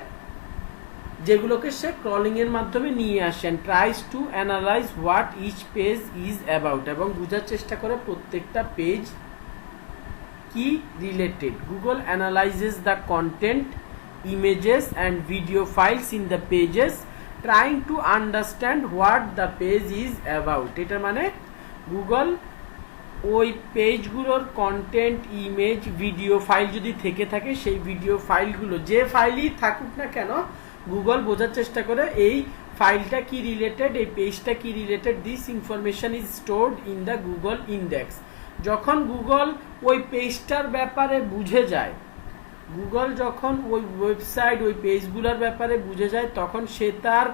যেগুলোকে সে ক্রলিং এর মাধ্যমে নিয়ে আসেন। Tries to analyse what each page is about, এবং বোঝার চেষ্টা করে প্রত্যেকটা পেজ কি related. Google analyses the content, images and video files in the pages, trying to understand what the page is about. এটা মানে গুগল ওই পেজগুলোর কন্টেন্ট, ইমেজ, ভিডিও ফাইল যদি থেকে থাকে, সেই ভিডিও ফাইলগুলো, যে ফাইলই থাকুক না কেন, গুগল বোঝার চেষ্টা করে এই ফাইলটা কি রিলেটেড, এই পেজটা কি related. This information is stored in the Google index. যখন গুগল ওই পেজটার ব্যাপারে বুঝে যায়, গুগল যখন ওই ওয়েবসাইট, ওই পেজগুলোর ব্যাপারে বুঝে যায়, তখন সে তার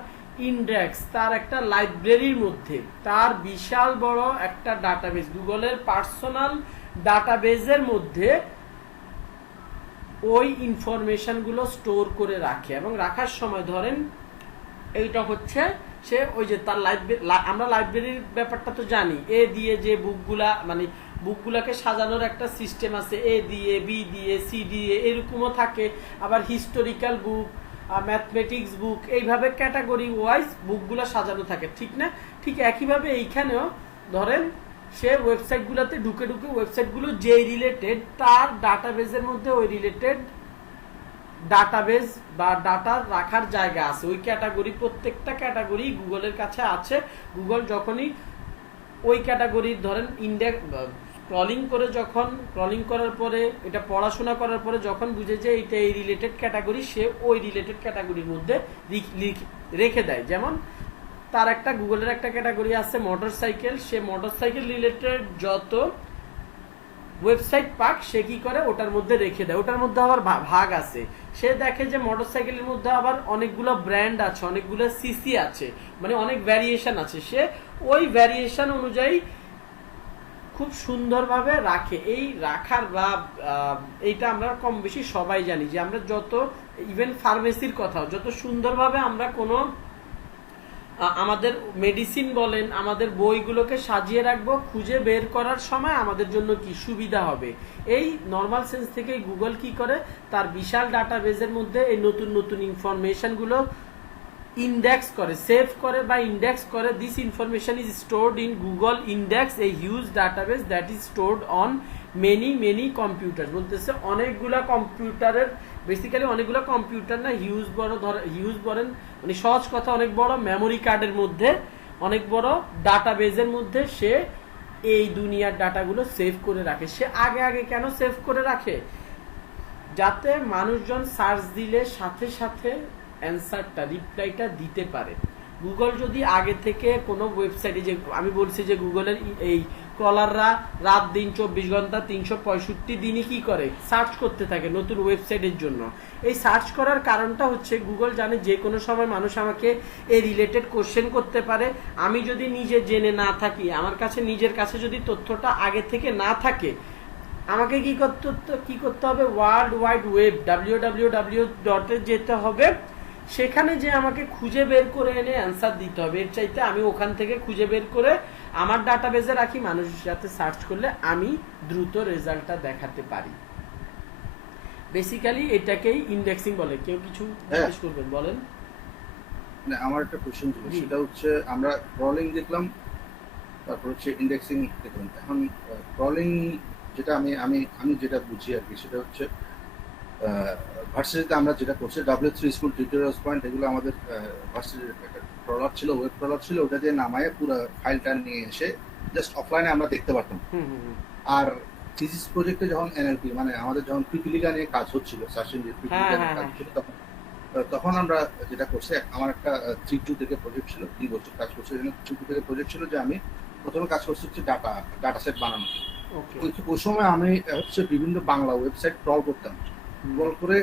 ইন্ডেক্স, তার একটা লাইব্রেরির মধ্যে, তার বিশাল বড় একটা ডাটাবেজ, গুগলের পার্সোনাল ডাটাবেজের মধ্যে ওই ইনফরমেশনগুলো স্টোর করে রাখে। এবং রাখার সময় ধরেন এইটা হচ্ছে সে ওই যে তার লাইব্রেরি, আমরা লাইব্রেরির ব্যাপারটা তো জানি, এ দিয়ে যে বুকগুলাকে সাজানোর একটা সিস্টেম আছে, এ দিয়ে, বি দিয়ে, সি দিয়ে, এরকমও থাকে। আবার হিস্টোরিক্যাল বুক, ম্যাথমেটিক্স বুক, এইভাবে ক্যাটাগরি ওয়াইজ বুকগুলো সাজানো থাকে, ঠিক না? ঠিক একইভাবে এইখানেও ধরেন সে ওয়েবসাইটগুলোতে ঢুকে ওয়েবসাইটগুলো যে রিলেটেড, তার ডাটাবেজের মধ্যে ওই রিলেটেড ডাটাবেজ বা ডাটা রাখার জায়গা আছে, ওই ক্যাটাগরি, প্রত্যেকটা ক্যাটাগরি গুগলের কাছে আছে। গুগল যখনই ওই ক্যাটাগরির ধরেন ইন্ডেক্স ক্রলিং করার পরে, এটা পড়াশোনা করার পরে যখন বুঝে যে এটা এই রিলেটেড ক্যাটাগরি, সে ওই রিলেটেড ক্যাটাগরির মধ্যে রেখে দেয়। যেমন তার একটা গুগলের একটা ক্যাটাগরি আছে মোটরসাইকেল, সে মোটরসাইকেল রিলেটেড যত ওয়েবসাইট পাক সে কি করে ওটার মধ্যে রেখে দেয়। ওটার মধ্যে আবার ভাগ আছে, সে দেখে যে মোটরসাইকেলের মধ্যে আবার অনেকগুলো ব্র্যান্ড আছে, অনেকগুলো সিসি আছে, মানে অনেক ভ্যারিয়েশন আছে, সে ওই ভ্যারিয়েশন অনুযায়ী খুব সুন্দরভাবে রাখে। এই রাখার বা এইটা আমরা কম বেশি সবাই জানি যে আমরা যত ইভেন ফার্মেসির কথাও যত সুন্দরভাবে আমরা কোনো আমাদের মেডিসিন বলেন, আমাদের বইগুলোকে সাজিয়ে রাখবো, খুঁজে বের করার সময় আমাদের জন্য কি সুবিধা হবে। এই নর্মাল সেন্স থেকে গুগল কি করে, তার বিশাল ডাটাবেজের মধ্যে এই নতুন নতুন ইনফরমেশনগুলো ইন্ডেক্স করে, সেভ করে বা ইন্ডেক্স করে। This information is stored in Google index, a huge database that is stored on many computer. বলতেছে অনেকগুলা কম্পিউটারের, বেসিক্যালি অনেকগুলো কম্পিউটার না, হিউজ বলেন মানে সহজ কথা, অনেক বড় মেমোরি কার্ডের মধ্যে, অনেক বড় ডাটাবেজের মধ্যে সে এই দুনিয়ার ডাটাগুলো সেভ করে রাখে। সে আগে কেন সেভ করে রাখে, যাতে মানুষজন সার্চ দিলে সাথে সাথে অ্যান্সারটা, রিপ্লাইটা দিতে পারে। গুগল যদি আগে থেকে কোনো ওয়েবসাইটে, যে আমি বলছি যে গুগলের এই ক্রলাররা রাত দিন 24 ঘন্টা 365 দিনই কি করে, সার্চ করতে থাকে নতুন ওয়েবসাইটের জন্য। এই সার্চ করার কারণটা হচ্ছে গুগল জানে যে কোনো সময় মানুষ আমাকে এই রিলেটেড কোশ্চেন করতে পারে। আমি যদি নিজে জেনে না থাকি, আমার কাছে নিজের কাছে যদি তথ্যটা আগে থেকে না থাকে, আমাকে কি করতে হবে, ওয়ার্ল্ড ওয়াইড ওয়েব www যেতে হবে, সেখানে যে আমাকে খুঁজে বের করে এনে অ্যান্সার দিতে হবে। এর চাইতে আমি ওখান থেকে খুঁজে বের করে আমার ডাটাবেজে রাখি, মানুষ যাতে সার্চ করলে আমি দ্রুত রেজাল্টটা দেখাতে পারি। বেসিক্যালি এটাকেই ইন্ডেক্সিং বলে। কেউ কিছু জিজ্ঞেস করবেন, বলেন। না, আমার একটা কোশ্চেন ছিল, সেটা হচ্ছে আমরা ক্রলিং দেখলাম, তারপর হচ্ছে ইন্ডেক্সিং দেখলাম। এখন ক্রলিং যেটা আমি যেটা বুঝি আর কি, সেটা হচ্ছে ভার্সিটিতে আমরা যেটা করছি W3 স্কুল টিউটোরিয়ালস পয়েন্ট, এগুলো আমাদের ভার্সিটির একটা ক্রলার ছিল, ওয়েব ক্রলার ছিল, ওটা দিয়ে নামায়ে পুরো ফাইলটা নিয়ে এসে জাস্ট অফলাইনে আমরা দেখতে পারতাম। আর থিসিস প্রজেক্টে যখন NLP মানে আমাদের যখন পিপিলিকা নিয়ে কাজ হচ্ছিল, সার্চ ইঞ্জিন পিপিলিকা নিয়ে কাজ হচ্ছিল, তখন আমরা যেটা করছি, আমার একটা 3-2 থেকে প্রজেক্ট ছিল, 3 বছর কাজ করছি। 3-2 থেকে প্রজেক্ট ছিল যে আমি প্রথমে কাজ করছি হচ্ছে ডাটা সেট বানানো। ওই সময় আমি হচ্ছে বিভিন্ন বাংলা ওয়েবসাইট ক্রল করতাম, ক্রল করে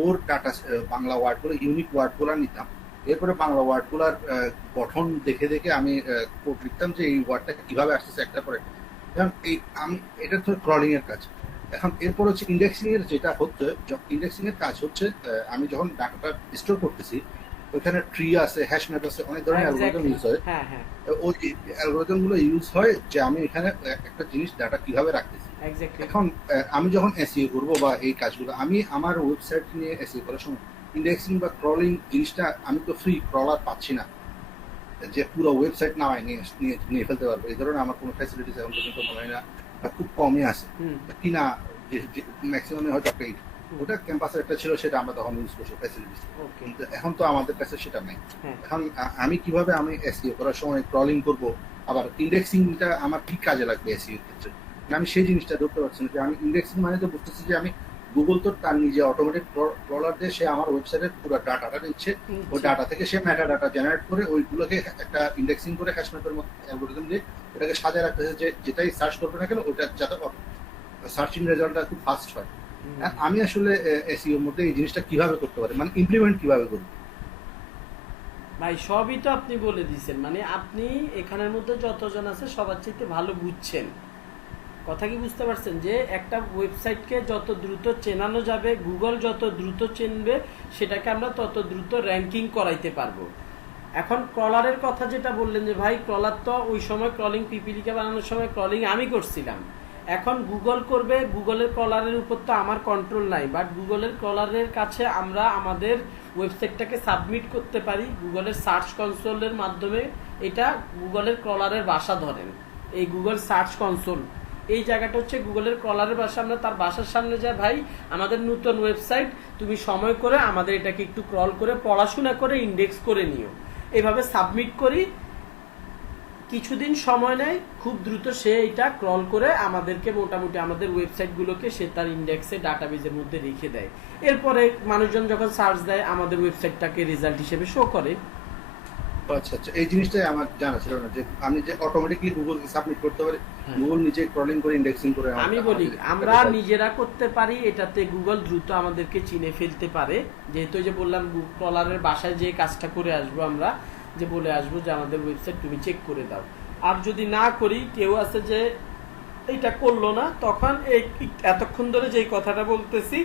ওর ডাটা বাংলা ওয়ার্ডগুলো, ইউনিক ওয়ার্ডগুলো নিতাম। এরপরে বাংলা ওয়ার্ডগুলার গঠন দেখে দেখে আমি কোড লিখতাম যে এই ওয়ার্ডটা কিভাবে আসতেছে একটা করে। এখন আমি এটা তো ক্রলিং এর কাজ। এখন এরপর হচ্ছে ইন্ডেক্সিং এর যেটা হচ্ছে, ইন্ডেক্সিং এর কাজ হচ্ছে আমি যখন ডাটাটা স্টোর করতেছি, ওখানে ট্রি আছে, হ্যাশ ম্যাপ আছে, অনেক ধরনের অ্যালগরিদম ইউজ হয়। ওই অ্যালগরিদম গুলো ইউজ হয় যে আমি এখানে একটা জিনিস ডাটা কিভাবে রাখতেছি। এখন আমি যখন এসইও করবো বা এই কাজগুলো, আমি আমার ওয়েবসাইট নিয়ে এসইও করার সময় ইন্ডেক্সিং বা ক্রলিং জিনিসটা, আমি তো ফ্রি ক্রলার পাচ্ছি না যে পুরো ওয়েবসাইট নামায় নিয়ে ফেলতে পারবো। এই ধরনের আমার কোনো ফ্যাসিলিটিস এখন পর্যন্ত মনে হয় না, খুব কমই আছে কিনা, ম্যাক্সিমামে হয়তো পেইড। ওটা ক্যাম্পাসের একটা ছিল, সেটা আমরা তখন ইউজ করছি ফ্যাসিলিটিস, কিন্তু এখন তো আমাদের কাছে সেটা নাই। এখন আমি কিভাবে আমি এসইও করার সময় ক্রলিং করব, আবার ইন্ডেক্সিংটা আমার কি কাজে লাগবে এসইও ক্ষেত্রে, আমি সেই জিনিসটা ধরতে পারছি না। যে আমি ইন্ডেক্সিং মানে তো বুঝতেছি যে আমি গুগল তো তার নিজে অটোমেটিক ক্রলার দিয়ে সে আমার ওয়েবসাইটের পুরো ডাটাটা নিচ্ছে, ওই ডাটা থেকে সে মেটা ডাটা জেনারেট করে ওইগুলোকে একটা ইন্ডেক্সিং করে হ্যাশ ম্যাপের মতো অ্যালগরিদম দিয়ে ওটাকে সাজায় রাখতেছে যে যেটাই সার্চ করবে না কেন ওটা যাতে সার্চিং রেজাল্টটা খুব ফাস্ট হয়। আমি আসলে এসইওর মধ্যে এই জিনিসটা কিভাবে করতে পারি, মানে ইমপ্লিমেন্ট কিভাবে করব? ভাই সবই তো আপনি বলে দিয়েছেন, মানে আপনি এখানের মধ্যে যতজন আছে সবার চাইতে ভালো বুঝছেন। কথা কি বুঝতে পারছেন যে একটা ওয়েবসাইটকে যত দ্রুত চেনানো যাবে, গুগল যত দ্রুত চিনবে, সেটাকে আমরা তত দ্রুত র্যাঙ্কিং করাইতে পারবো। এখন ক্রলারের কথা যেটা বললেন যে ভাই ক্রলার তো ওই সময় ক্রলিং পিপিলিকা বানানোর সময় ক্রলিং আমি করছিলাম, এখন গুগল করবে। গুগলের ক্রলারের উপর তো আমার কন্ট্রোল নাই, বাট গুগলের ক্রলারের কাছে আমরা আমাদের ওয়েবসাইটটাকে সাবমিট করতে পারি গুগলের সার্চ কনসোলের মাধ্যমে। এটা গুগলের ক্রলারের ভাষা ধরেন, এই গুগল সার্চ কনসোল এই জায়গাটা হচ্ছে গুগলের ক্রলারের ভাষা। আমরা তার বাসার সামনে যাই, ভাই আমাদের নতুন ওয়েবসাইট, তুমি সময় করে আমাদের এটাকে একটু ক্রল করে পড়াশোনা করে ইন্ডেক্স করে নিও। এইভাবে সাবমিট করি, কিছুদিন সময় নেয়, খুব দ্রুত সে এটা ক্রল করে আমাদেরকে মোটামুটি আমাদের ওয়েবসাইটগুলোকে সে তার ইন্ডেক্সে ডাটাবেজের মধ্যে রেখে দেয়। এরপরে মানুষজন যখন সার্চ দেয় আমাদের ওয়েবসাইটটাকে রেজাল্ট হিসেবে শো করে। আচ্ছা আচ্ছা, এই জিনিসটাই আমার জানা ছিল না, যে আমি যে অটোমেটিকলি গুগল সাবমিট করতে পারি, গুগল নিজে ক্রলিং করে ইন্ডেক্সিং করে। আমি বলি আমরা নিজেরা করতে পারি, এটাতে গুগল দ্রুত আমাদেরকে চিনে ফেলতে পারে। যেহেতু যে বললাম ক্রলারের বাসায় যে কাজটা করে আসবো, আমরা যে বলে আসবো যে আমাদের ওয়েবসাইট তুমি চেক করে দাও। আর যদি না করি, কেউ আছে যে এটা করলো না, তখন এতক্ষণ ধরে যেই কথাটা বলতেছি,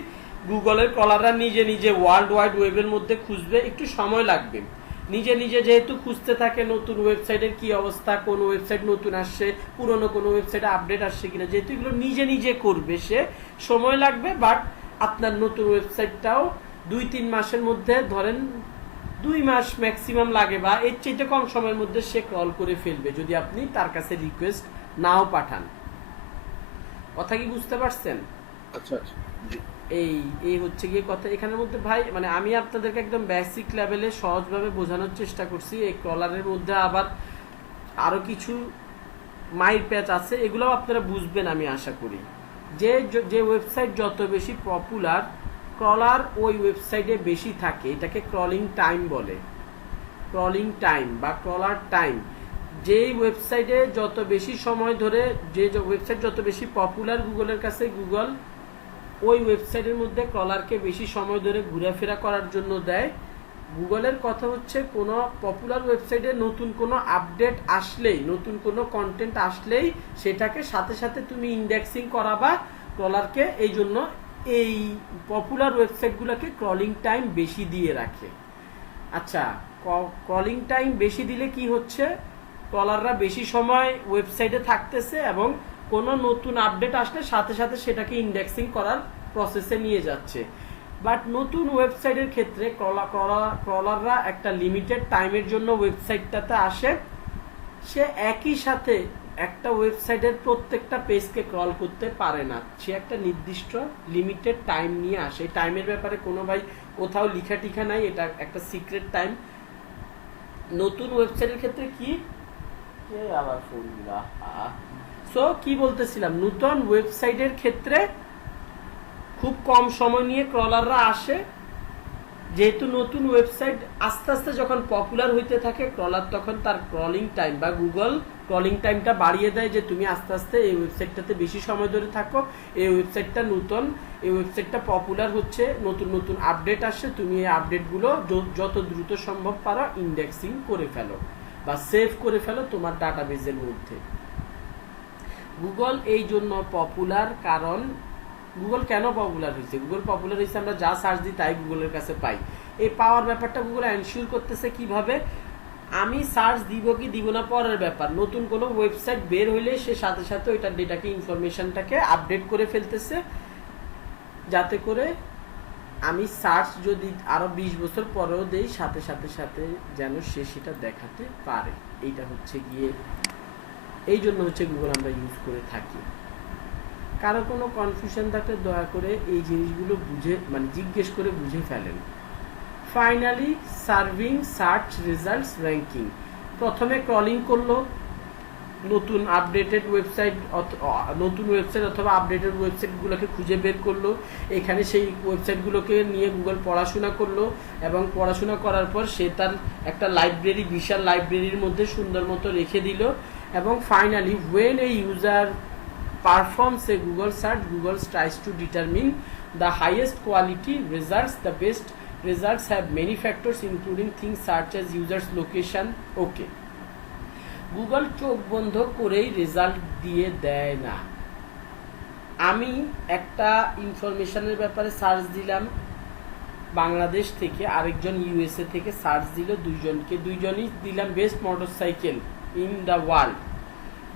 গুগলের ক্রলাররা নিজে নিজে ওয়ার্ল্ড ওয়াইড ওয়েবের মধ্যে খুঁজবে, একটু সময় লাগবে। নিজে নিজে যেহেতু খুঁজতে থাকে নতুন ওয়েবসাইটের কি অবস্থা, কোন ওয়েবসাইট নতুন আসছে, পুরনো কোনো ওয়েবসাইটে আপডেট আসছে কিনা, যেহেতু এগুলো নিজে নিজে করবে, সে সময় লাগবে। বাট আপনার নতুন ওয়েবসাইটটাও 2-3 মাসের মধ্যে, ধরেন 2 মাস ম্যাক্সিমাম লাগে, বা এর চেয়ে কম সময়ের মধ্যে সে ক্রল করে ফেলবে, যদি আপনি তার কাছে রিকোয়েস্ট নাও পাঠান। কথা কি বুঝতে পারছেন? আচ্ছা আচ্ছা, এই হচ্ছে গিয়ে কথা। এখানের মধ্যে ভাই মানে আমি আপনাদেরকে একদম বেসিক লেভেলে সহজভাবে বোঝানোর চেষ্টা করছি। এই ক্রলারের মধ্যে আবার আরো কিছু মাইর প্যাচ আছে, এগুলোও আপনারা বুঝবেন আমি আশা করি। যে ওয়েবসাইট যত বেশি পপুলার, ক্রলার ওই ওয়েবসাইটে বেশি থাকে, এটাকে ক্রলিং টাইম বলে। ক্রলিং টাইম বা ক্রলার টাইম, যেই ওয়েবসাইটে যত বেশি সময় ধরে, যে ওয়েবসাইট যত বেশি পপুলার গুগলের কাছে, গুগল ওই ওয়েবসাইটের মধ্যে ক্রলারকে বেশি সময় ধরে ঘোরাফেরা করার জন্য দেয়। গুগলের কথা হচ্ছে, কোনো পপুলার ওয়েবসাইটে নতুন কোনো আপডেট আসলেই, নতুন কোনো কন্টেন্ট আসলেই সেটাকে সাথে সাথে তুমি ইন্ডেক্সিং করাবা ক্রলারকে। এই জন্য এই পপুলার ওয়েবসাইটগুলোকে ক্রলিং টাইম বেশি দিয়ে রাখে। আচ্ছা, ক্রলিং টাইম বেশি দিলে কি হচ্ছে, ক্রলাররা বেশি সময় ওয়েবসাইটে থাকতেছে এবং কোনো নতুন আপডেট আসলে সাথে সাথে সেটাকে ইন্ডেক্সিং করার প্রসেসে নিয়ে যাচ্ছে। বাট নতুন ওয়েবসাইটের ক্ষেত্রে ক্রলাররা একটা লিমিটেড টাইমের জন্য ওয়েবসাইটটাতে আসে, সে একই সাথে একটা ওয়েবসাইটের প্রত্যেকটা পেজকে ক্রল করতে পারে না, সে একটা নির্দিষ্ট লিমিটেড টাইম নিয়ে আসে। এই টাইমের ব্যাপারে কোনো ভাই কোথাও লিখা টিখা নাই, এটা একটা সিক্রেট টাইম। নতুন ওয়েবসাইটের ক্ষেত্রে কি আবার ফোন দিলা, সো কি বলতেছিলাম, নতুন ওয়েবসাইটের ক্ষেত্রে খুব কম সময় নিয়ে ক্রলাররা আসে। যেহেতু নতুন ওয়েবসাইট আস্তে আস্তে যখন পপুলার হইতে থাকে, ক্রলার তখন তার ক্রলিং টাইম বা গুগল ক্রলিং টাইমটা বাড়িয়ে দেয়, যে তুমি আস্তে আস্তে এই ওয়েবসাইটটাতে বেশি সময় ধরে থাকো, এই ওয়েবসাইটটা নতুন, এই ওয়েবসাইটটা পপুলার হচ্ছে, নতুন নতুন আপডেট আসছে, তুমি এই আপডেটগুলো যত দ্রুত সম্ভব পারো ইন্ডেক্সিং করে ফেলো বা সেভ করে ফেলো তোমার ডাটাবেজের মধ্যে। গুগল এই জন্য পপুলার, কারণ গুগল কেন পপুলার হয়েছে, গুগল পপুলার হয়েছে আমরা যা সার্চ দিই তাই গুগলের কাছে পাই। এই পাওয়ার ব্যাপারটা গুগল এনশিওর করতেছে কিভাবে, আমি সার্চ দিব কি দিব না পরের ব্যাপার, নতুন কোনো ওয়েবসাইট বের হইলে সে সাথে সাথে ওইটার ডেটাকে, ইনফরমেশনটাকে আপডেট করে ফেলতেছে, যাতে করে আমি সার্চ যদি আরো 20 বছর পরেও দেই, সাথে সাথে সাথে যেন সে সেটা দেখাতে পারে। এইটা হচ্ছে গিয়ে, এই জন্য হচ্ছে গুগল আমরা ইউজ করে থাকি। কারো কোনো কনফিউশন থাকলে দয়া করে এই জিনিসগুলো বুঝে, মানে জিজ্ঞেস করে বুঝে ফেলেন। Finally serving search results ranking, প্রথমে ক্রলিং করলো নতুন আপডেটেড ওয়েবসাইট, নতুন ওয়েবসাইট অথবা আপডেটেড ওয়েবসাইটগুলোকে খুঁজে বের করলো, এখানে সেই ওয়েবসাইটগুলোকে নিয়ে গুগল পড়াশোনা করলো, এবং পড়াশোনা করার পর সে তার একটা লাইব্রেরি, বিশাল লাইব্রেরির মধ্যে সুন্দর মতো রেখে দিল। এবং finally when a user performs a Google search, Google tries to determine the highest quality results. The best results have many factors including things such as user's location. Okay, Google চোখ বন্ধ করেই রেজাল্ট দিয়ে দেয় না। আমি একটা ইনফরমেশনের ব্যাপারে সার্চ দিলাম বাংলাদেশ থেকে, আরেকজন ইউএসএ থেকে সার্চ দিল, দুইজনই দিলাম best motorcycle in the world,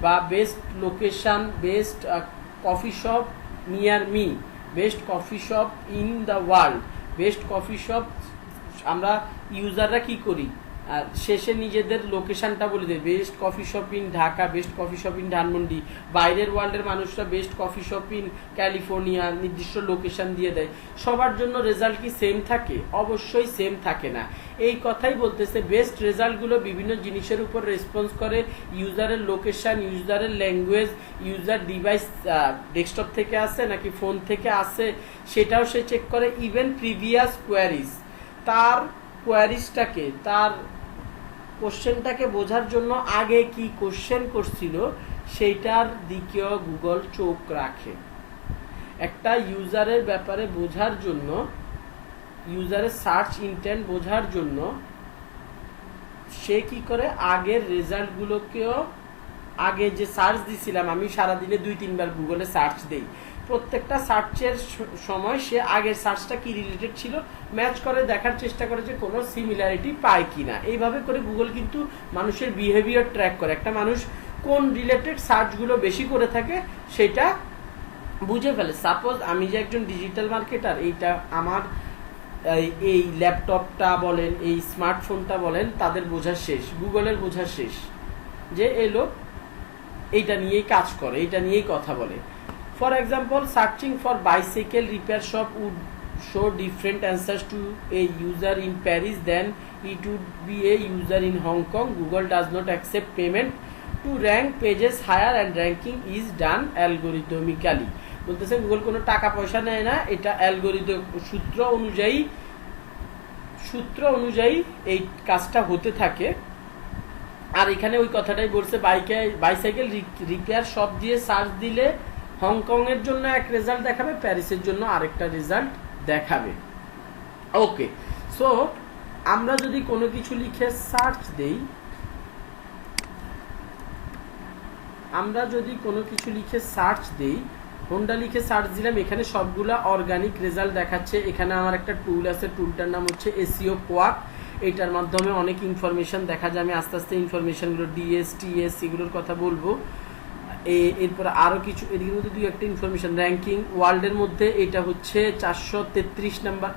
বা best location, best coffee shop near me, best coffee shop in the world, best coffee shop. আমরা ইউজাররা কি করি, আর শেষে নিজেদের লোকেশনটা বলে দেয়, best coffee shop in Dhaka, best coffee shop in Dhanmondi, বাইরের ওয়ার্ল্ডের মানুষরা best coffee shop in California নির্দিষ্ট লোকেশন দিয়ে দেয়। সবার জন্য রেজাল্ট কি সেম থাকে? অবশ্যই সেম থাকে না। এই কথাই বলতেছে বেস্ট রেজাল্টগুলো বিভিন্ন জিনিসের উপর রেসপন্স করে, ইউজারের লোকেশন, ইউজারের ল্যাঙ্গুয়েজ, ইউজার ডিভাইস ডেস্কটপ থেকে আসে নাকি ফোন থেকে আসে সেটাও সে চেক করে। ইভেন প্রিভিয়াস কোয়ারিজ, তার কোয়ারিজটাকে, তার কোশ্চেনটাকে বোঝার জন্য আগে কি কোশ্চেন করছিল সেইটার দিকেও গুগল চোখ রাখে। একটা ইউজারের ব্যাপারে বোঝার জন্য, ইউজারের সার্চ ইন্টেন্ট বোঝার জন্য সে কি করে আগের রেজাল্টগুলোকেও, আগে যে সার্চ দিছিলাম আমি সারাদিনে 2-3 বার গুগলে সার্চ দেই, প্রত্যেকটা সার্চের সময় সে আগের সার্চটা কি রিলেটেড ছিল ম্যাচ করে দেখার চেষ্টা করে যে কোনো সিমিলারিটি পায় কিনা। এইভাবে করে গুগল কিন্তু মানুষের বিহেভিয়ার ট্র্যাক করে। একটা মানুষ কোন রিলেটেড সার্চগুলো বেশি করে থাকে সেটা বুঝে ফেলে। সাপোজ আমি যে একজন ডিজিটাল মার্কেটার, এইটা আমার এই ল্যাপটপটা বলেন, এই স্মার্টফোনটা বলেন, তাদের বোঝা শেষ, গুগলের বোঝা শেষ যে এই লোক এইটা নিয়েই কাজ করে, এইটা নিয়েই কথা বলে। For example, searching for bicycle repair shop would show different answers to a user in Paris than it would be a user in Hong Kong. Google does not accept payment to rank pages higher and ranking is done algorithmically. বলতেছে গুগল কোনো টাকা পয়সা নেয় না, এটা অ্যালগোরিদম সূত্র অনুযায়ী এই কাজটা হতে থাকে। আর এখানে ওই কথাটাই বলছে, বাইসাইকেল রিপেয়ার শপ দিয়ে সার্চ দিলে হংকং এর জন্য এক রেজাল্ট দেখাবে, প্যারিসের জন্য আরেকটা রেজাল্ট দেখাবে। ওকে, সো আমরা যদি কোনো কিছু লিখে সার্চ দেই, হোন্ডা লিখে সার্চ দিলাম, এখানে সবগুলা অর্গানিক রেজাল্ট দেখাচ্ছে। এখানে আমার একটা টুল আছে, টুলটার নাম হচ্ছে এসইও কোয়াক। এইটার মাধ্যমে অনেক ইনফরমেশন দেখা যায়। আমি আস্তে আস্তে ইনফরমেশনগুলো ডিএস টিএস এগুলোর কথা বলবো। এরপর আরো কিছু এদিকের মধ্যে 2-1টা ইনফরমেশন। র্যাঙ্কিং ওয়ার্ল্ডের মধ্যে এটা হচ্ছে 433 নাম্বার,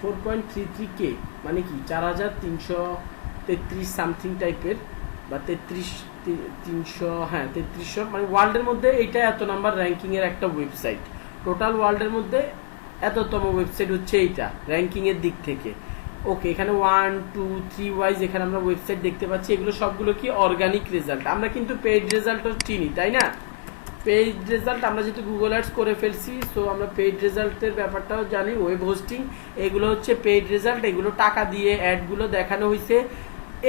4.33K, মানে কি 4333 সামথিং টাইপের, বা 300, হ্যাঁ 3300, মানে ওয়ার্ল্ডের মধ্যে এইটা এত নাম্বার র্যাঙ্কিং এর একটা ওয়েবসাইট। টোটাল ওয়ার্ল্ডের মধ্যে এততম ওয়েবসাইট হচ্ছে এইটা র্যাঙ্কিং এর দিক থেকে। ওকে, এখানে 1, 2, 3 ওয়াইজ এখানে আমরা ওয়েবসাইট দেখতে পাচ্ছি। এগুলো সবগুলো কি অর্গানিক রেজাল্ট। আমরা কিন্তু পেইড রেজাল্টও চিনি, তাই না? পেইড রেজাল্ট আমরা যেহেতু গুগল অ্যাডস করে ফেলছি, সো আমরা পেইড রেজাল্টের ব্যাপারটাও জানি। ওয়েব হোস্টিং এগুলো হচ্ছে পেইড রেজাল্ট, এগুলো টাকা দিয়ে অ্যাডগুলো দেখানো হয়েছে।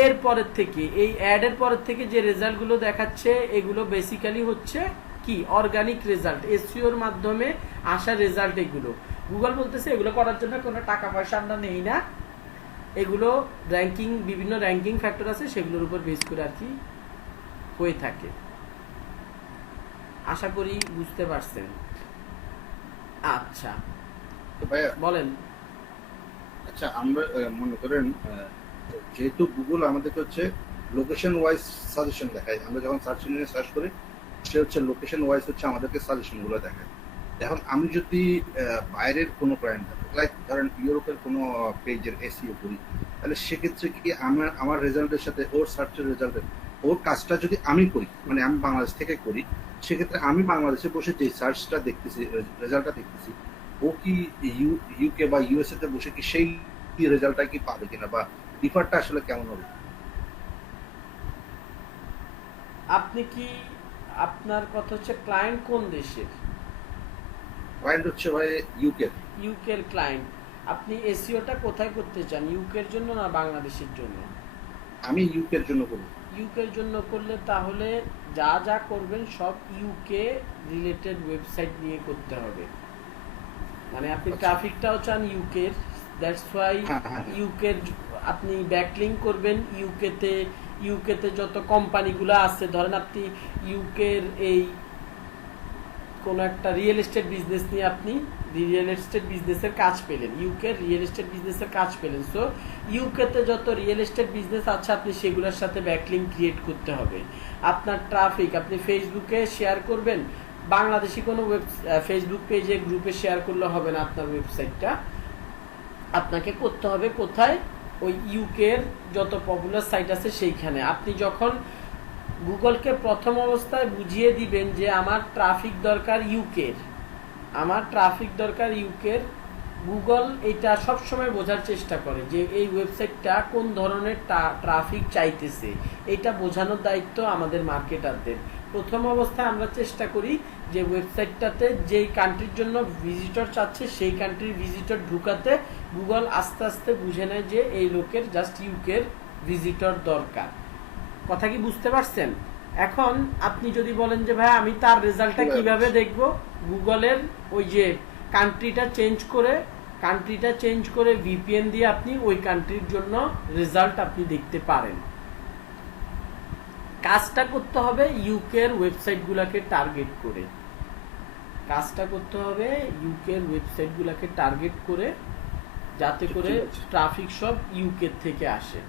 এরপরের থেকে, এই অ্যাডের পরের থেকে যে রেজাল্টগুলো দেখাচ্ছে এগুলো বেসিক্যালি হচ্ছে কি অর্গানিক রেজাল্ট, এসইওর মাধ্যমে আসা রেজাল্ট। এগুলো গুগল বলতেছে এগুলো করার জন্য কোনো টাকা পয়সা আমরা নেই না, এগুলো র্যাঙ্কিং, বিভিন্ন র্যাঙ্কিং ফ্যাক্টর আছে সেগুলোর উপর বেস করে আর কি হয়ে থাকে। আশা করি বুঝতে পারছেন। আচ্ছা তো ভাইয়া বলেন। আচ্ছা, আমরা মনে করেন যেহেতু গুগল আমাদেরকে হচ্ছে লোকেশন ওয়াইজ সাজেশন দেখায়, আমরা যখন সার্চ ইঞ্জিনে সার্চ করি সে হচ্ছে লোকেশন ওয়াইজ হচ্ছে আমাদেরকে সাজেশন গুলো দেখায়। এখন আমি যদি বাইরের কোনো ক্লায়েন্ট, লাইক ধরেন ইউরোপের কোনো পেজের এসইও করি, তাহলে সেক্ষেত্রে কি আমার রেজাল্টের সাথে ওর সার্চের রেজাল্টের, ওর কাজটা যদি আমি করি, মানে আমি বাংলাদেশ থেকে করি, সেক্ষেত্রে আমি বাংলাদেশে বসে যে সার্চটা দেখতেছি, রেজাল্টটা দেখতেছি, ও কি ইউকে বা ইউএসএ তে বসে কি সেই রেজাল্টটা কি পাবে কিনা, বা ডিফারটা আসলে কেমন হবে? আপনি কি, আপনার কথা হচ্ছে ক্লায়েন্ট কোন দেশের? ক্লায়েন্ট হচ্ছে ভাই ইউকের ক্লায়েন্ট। আপনি এসইওটা কোথায় করতে চান, ইউকের জন্য না বাংলাদেশের জন্য? আমি ইউকের জন্য করব। ইউকের জন্য করলে তাহলে যা যা করবেন সব ইউকে রিলেটেড ওয়েবসাইট নিয়ে করতে হবে। মানে আপনি ট্রাফিকটাও চান ইউকের, দ্যাটস ওয়াই ইউকের আপনি ব্যাকলিংক করবেন ইউকেতে যত কোম্পানিগুলো আছে। ধরেন আপনি ইউকের এই কোন একটা রিয়েল এস্টেট বিজনেস নিয়ে আপনি রিয়েল এস্টেট বিজনেসের কাজ পেলেন, ইউকের রিয়েল এস্টেট বিজনেসের কাজ পেলেন। সো ইউকেতে যত রিয়েল এস্টেট বিজনেস আছে আপনি সেগুলোর সাথে ব্যাকলিংক ক্রিয়েট করতে হবে। আপনার ট্রাফিক আপনি ফেসবুকে শেয়ার করবেন, বাংলাদেশি কোনো ফেসবুক পেজে গ্রুপে শেয়ার করলে হবে না আপনার ওয়েবসাইটটা। আপনাকে করতে হবে কোথায়, ওই ইউকের যত পপুলার সাইট আছে সেইখানে। আপনি যখন গুগলকে প্রথম অবস্থায় বুঝিয়ে দিবেন যে আমার ট্রাফিক দরকার ইউকের, আমার ট্রাফিক দরকার ইউকের, গুগল এটা সবসময় বোঝার চেষ্টা করে যে এই ওয়েবসাইটটা কোন ধরনের ট্রাফিক চাইতেছে, এটা বোঝানোর দায়িত্ব আমাদের মার্কেটারদের। প্রথম অবস্থায় আমরা চেষ্টা করি যে ওয়েবসাইটটাতে যেই কান্ট্রির জন্য ভিজিটর চাচ্ছে সেই কান্ট্রির ভিজিটর ঢুকাতে। গুগল আস্তে আস্তে বুঝে নেয় যে এই লোকের জাস্ট ইউকের ভিজিটর দরকার। কথা কি বুঝতে পারছেন? এখন আপনি যদি বলেন যে ভাই আমি তার রেজাল্টটা কিভাবে দেখব, গুগলের ওই যে কান্ট্রিটা চেঞ্জ করে ভিপিএন দিয়ে আপনি ওই কান্ট্রির জন্য রেজাল্ট আপনি দেখতে পারেন। কাজটা করতে হবে ইউকের ওয়েবসাইটগুলোকে টার্গেট করে, যাতে করে ট্রাফিক সব ইউকে থেকে আসে।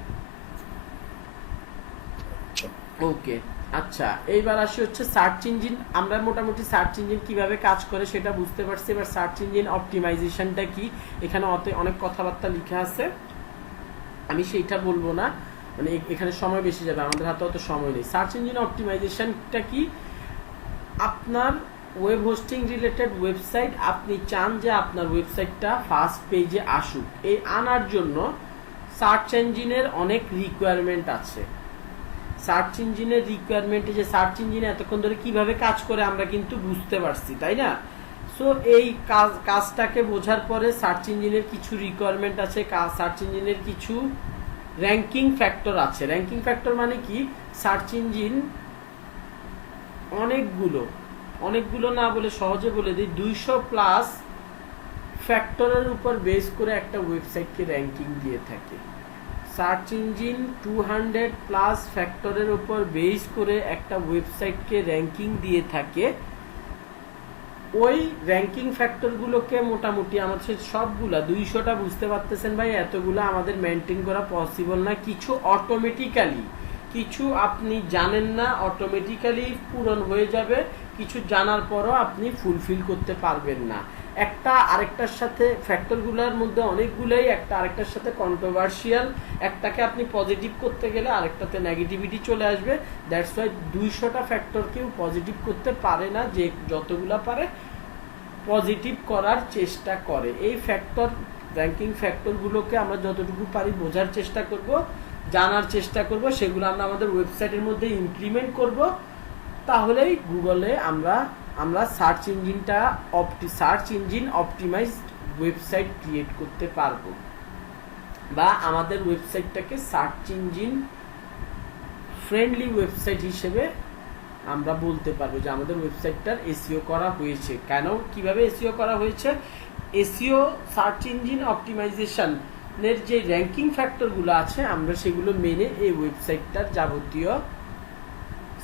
ওকে, আচ্ছা এইবার আসি হচ্ছে সার্চ ইঞ্জিন। আমরা মোটামুটি সার্চ ইঞ্জিন কিভাবে কাজ করে সেটা বুঝতে পারছি। এবার সার্চ ইঞ্জিন অপটিমাইজেশনটা কি, এখানে অনেক কথাবার্তা লেখা আছে, আমি সেইটা বলবো না, মানে এখানে সময় বেশি যাবে, আমাদের হাতে অত সময় নেই। সার্চ ইঞ্জিন অপটিমাইজেশনটা কি, আপনার ওয়েব হোস্টিং রিলেটেড ওয়েবসাইট, আপনি চান যে আপনার ওয়েবসাইটটা ফার্স্ট পেজে আসুক, এই আনার জন্য সার্চ ইঞ্জিনের অনেক রিকোয়ারমেন্ট আছে। সার্চ ইঞ্জিনের রিকোয়ারমেন্টে যে সার্চ ইঞ্জিনে এতক্ষণ ধরে কিভাবে কাজ করে আমরা কিন্তু বুঝতে পারছি, তাই না? সো এই কাজটাকে বোঝার পরে সার্চ ইঞ্জিনের কিছু রিকোয়ারমেন্ট আছে, সার্চ ইঞ্জিনের কিছু র্যাঙ্কিং ফ্যাক্টর আছে। র্যাঙ্কিং ফ্যাক্টর মানে কি, সার্চ ইঞ্জিন অনেকগুলো না বলে সহজে বলে দিই, 200+ ফ্যাক্টরের উপর বেস করে একটা ওয়েবসাইটকে র্যাঙ্কিং দিয়ে থাকে। সার্চ ইঞ্জিন 200+ ফ্যাক্টরের উপর বেস করে একটা ওয়েবসাইটকে র্যাঙ্কিং দিয়ে থাকে। ওই র্যাঙ্কিং ফ্যাক্টরগুলোকে মোটামুটি আমাদের সবগুলা 200টা বুঝতে পারতেছেন ভাই, এতগুলো আমাদের মেনটেন করা পসিবল না। কিছু অটোমেটিক্যালি, কিছু আপনি জানেন না অটোমেটিক্যালি পূরণ হয়ে যাবে, কিছু জানার পরও আপনি ফুলফিল করতে পারবেন না। একটা আরেকটার সাথে ফ্যাক্টরগুলোর মধ্যে অনেকগুলোই একটা আরেকটার সাথে কন্ট্রোভার্সিয়াল, একটাকে আপনি পজিটিভ করতে গেলে আরেকটাতে নেগেটিভিটি চলে আসবে। দ্যাটস ওয়াই 200টা ফ্যাক্টর কেউ পজিটিভ করতে পারে না, যে যতগুলা পারে পজিটিভ করার চেষ্টা করে। এই ফ্যাক্টর, র্যাঙ্কিং ফ্যাক্টরগুলোকে আমরা যতটুকু পারি বোঝার চেষ্টা করব, জানার চেষ্টা করব, সেগুলো আমরা আমাদের ওয়েবসাইটের মধ্যে ইমপ্লিমেন্ট করব। তাহলেই গুগলে আমরা search engine optimised website create করতে পারবো, বা আমাদের ওয়েবসাইটটাকে সার্চ ইঞ্জিন ফ্রেন্ডলি ওয়েবসাইট হিসেবে আমরা বলতে পারবো যে আমাদের ওয়েবসাইটটার এসইও করা হয়েছে। কেন, কিভাবে এসইও করা হয়েছে? এসইও সার্চ ইঞ্জিন অপটিমাইজেশনের যে র্যাঙ্কিং ফ্যাক্টরগুলো আছে আমরা সেগুলো মেনে এই ওয়েবসাইটটার যাবতীয়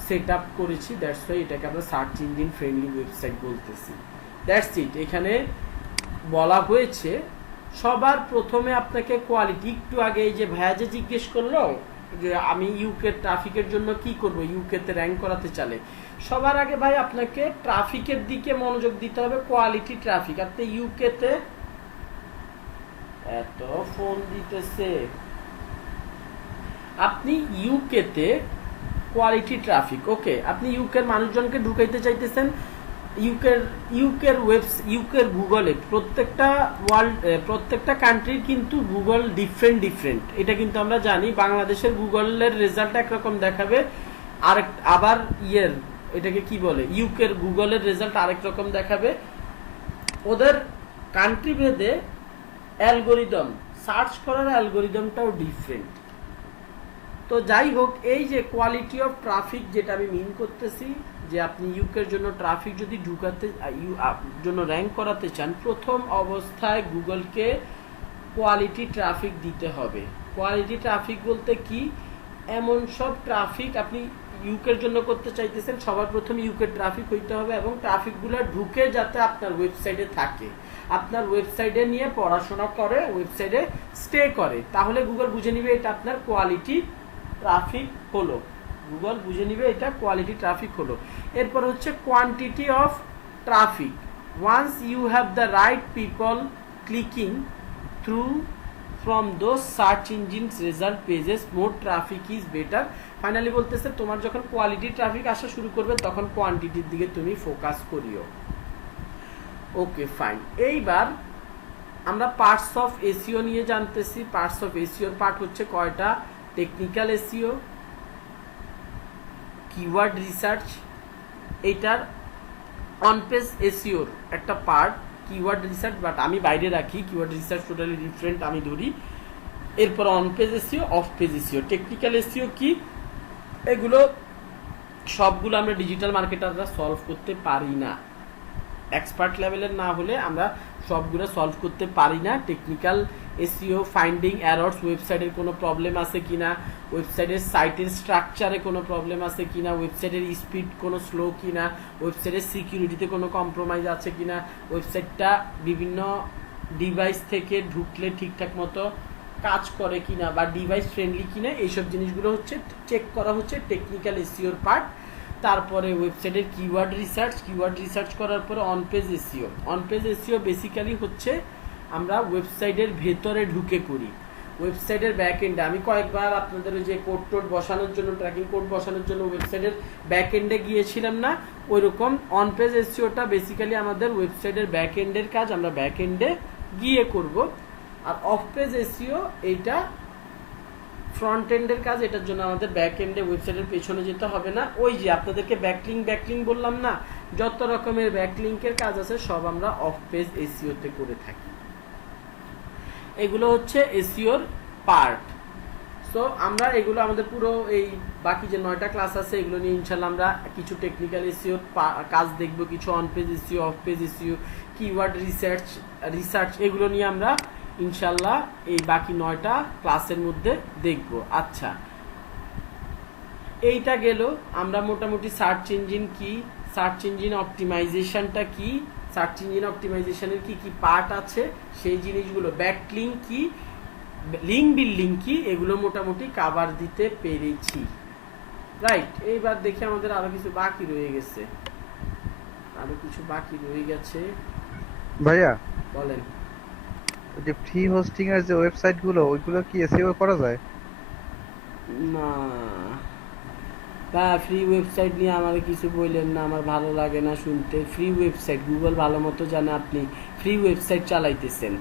সেট আপ করেছি। দ্যাটস ওয়াই এটাকে আমরা সার্চ ইঞ্জিন ফ্রেন্ডলি ওয়েবসাইট বলতেছি। That's it. এখানে বলা হয়েছে সবার প্রথমে আপনাকে কোয়ালিটি, একটু আগে এই যে ভাইয়া যে জিজ্ঞেস করলো যে আমি ইউকে ট্রাফিকের জন্য কি করব, ইউকেতে র্যাঙ্ক করাতে চালে, সবার আগে ভাই আপনাকে ট্রাফিকের দিকে মনোযোগ দিতে হবে, কোয়ালিটি ট্রাফিক। আপনি ইউকেতে এত ফোন দিতেছে, আপনি ইউকেতে কোয়ালিটি ট্রাফিক, ওকে, আপনি ইউকের মানুষজনকে ঢুকাইতে চাইতেছেন ইউকের গুগলে। প্রত্যেকটা কান্ট্রির কিন্তু গুগল ডিফারেন্ট, এটা কিন্তু আমরা জানি। বাংলাদেশের গুগলের রেজাল্ট একরকম দেখাবে, আবার এটাকে কি বলে, ইউকের গুগলের রেজাল্ট আরেক রকম দেখাবে। ওদের কান্ট্রি ভেদে অ্যালগোরিদম, সার্চ করার অ্যালগোরিদমটাও ডিফারেন্ট। তো যাই হোক, এই যে কোয়ালিটি অফ ট্রাফিক যেটা আমি মিন করতেছি, যে আপনি ইউকের জন্য ট্রাফিক যদি জন্য র্যাঙ্ক করাতে চান, প্রথম অবস্থায় গুগলকে কোয়ালিটি ট্রাফিক দিতে হবে। কোয়ালিটি ট্রাফিক বলতে কি, এমন সব ট্রাফিক আপনি ইউকের জন্য করতে চাইতেছেন, সবার প্রথমে ইউকের ট্রাফিক হইতে হবে, এবং ট্রাফিকগুলো ঢুকে যাতে আপনার ওয়েবসাইটে থাকে, আপনার ওয়েবসাইটে নিয়ে পড়াশোনা করে, ওয়েবসাইটে স্টে করে, তাহলে গুগল বুঝে নিবে এটা আপনার কোয়ালিটি ট্রাফিক হলো। গুগল বুঝে নিবে এটা কোয়ালিটি ট্রাফিক হলো। এরপর হচ্ছে quantity of traffic. Once you have the right people clicking through from those search engines result pages more traffic is better. Finally বলতেছে তোমার যখন কোয়ালিটি ট্রাফিক আসা শুরু করবে তখন কোয়ান্টিটির দিকে তুমি ফোকাস করিও। ওকে ফাইন, এইবার আমরা পার্টস অফ এসইও নিয়ে জানতেছি। পার্টস অফ এসইওর পার্ট হচ্ছে কয়টা? টেকনিক্যাল এসইও, কিওয়ার্ড রিসার্চ, এইটার অন পেজ এসইওর একটা পার্ট কিওয়ার্ড রিসার্চ, বাট আমি বাইরে রাখি, কিওয়ার্ড রিসার্চ টোটালি ডিফারেন্ট আমি ধরি। এরপর on page SEO, of page SEO. Technical SEO কি? এগুলো সবগুলো আমরা ডিজিটাল মার্কেটাররা সলভ করতে পারি না, এক্সপার্ট লেভেলের না হলে আমরা সবগুলো সলভ করতে পারি না। টেকনিক্যাল এসইও ফাইন্ডিং এরর্স, ওয়েবসাইটের কোনো প্রবলেম আছে কিনা, ওয়েবসাইটের সাইটের স্ট্রাকচারে কোনো প্রবলেম আছে কিনা, ওয়েবসাইটের স্পিড কোনো স্লো কিনা, ওয়েবসাইটের সিকিউরিটিতে কোনো কম্প্রোমাইজ আছে কিনা, ওয়েবসাইটটা বিভিন্ন ডিভাইস থেকে ঢুকলে ঠিকঠাক মতো কাজ করে কিনা বা ডিভাইস ফ্রেন্ডলি কিনা, এইসব জিনিসগুলো হচ্ছে চেক করা হচ্ছে টেকনিক্যাল এসইওর পার্ট। তারপরে ওয়েবসাইটের কিওয়ার্ড রিসার্চ, কিওয়ার্ড রিসার্চ করার পরে on page SEO. On page SEO basically হচ্ছে আমরা ওয়েবসাইটের ভেতরে ঢুকে করি, ওয়েবসাইটের ব্যাক এন্ডে। আমি কয়েকবার আপনাদের ওই যে কোড টোড বসানোর জন্য, ট্র্যাকিং কোড বসানোর জন্য ওয়েবসাইটের ব্যাক এন্ডে গিয়েছিলাম না, ওইরকম অন পেজ এসইওটা বেসিক্যালি আমাদের ওয়েবসাইটের ব্যাক এন্ডের কাজ, আমরা ব্যাক এন্ডে গিয়ে করব। আর অফ পেজ এসইও এইটা ফ্রন্ট এন্ডের কাজ, এটার জন্য আমাদের ব্যাক এন্ডে ওয়েবসাইটের পেছনে যেতে হবে না। ওই যে আপনাদেরকে ব্যাকলিং বললাম না, যত রকমের ব্যাকলিংকের কাজ আছে সব আমরা অফ পেজ এসইওতে করে থাকি। এগুলো হচ্ছে এসইওর পার্ট। সো আমরা এগুলো আমাদের পুরো এই বাকি যে 9টা ক্লাস আছে এগুলো নিয়ে ইনশাল্লাহ আমরা কিছু টেকনিক্যাল এসইওর কাজ দেখব, কিছু on page SEO, of page SEO, keyword research এগুলো নিয়ে আমরা ইনশাল্লাহ এই বাকি 9টা ক্লাসের মধ্যে দেখব। আচ্ছা, এইটা গেল আমরা মোটামুটি সার্চ ইঞ্জিন কি, সার্চ ইঞ্জিন অপটিমাইজেশনটা কি, সার্চ ইঞ্জিন অপটিমাইজেশনের কি কি পার্ট আছে সেই জিনিসগুলো, ব্যাকলিংক কি, লিঙ্ক বিল্ডিং কি, এগুলো মোটামুটি কভার দিতে পেরেছি। রাইট, এইবার দেখি আমাদের আরো কিছু বাকি রয়ে গেছে, আরো কিছু বাকি রয়ে গেছে। ভাইয়া বলেন। ওই যে ফ্রি হোস্টিং এর যে ওয়েবসাইট গুলো ওইগুলো কি এসইও করা যায়? না বা ফ্রি ওয়েবসাইট নিয়ে আমার কিছু বললেন না, আমার ভালো লাগে না শুনতে। ফ্রি ওয়েবসাইট গুগল ভালো মতো জানে আপনি ফ্রি ওয়েবসাইট চালাইতেছেন।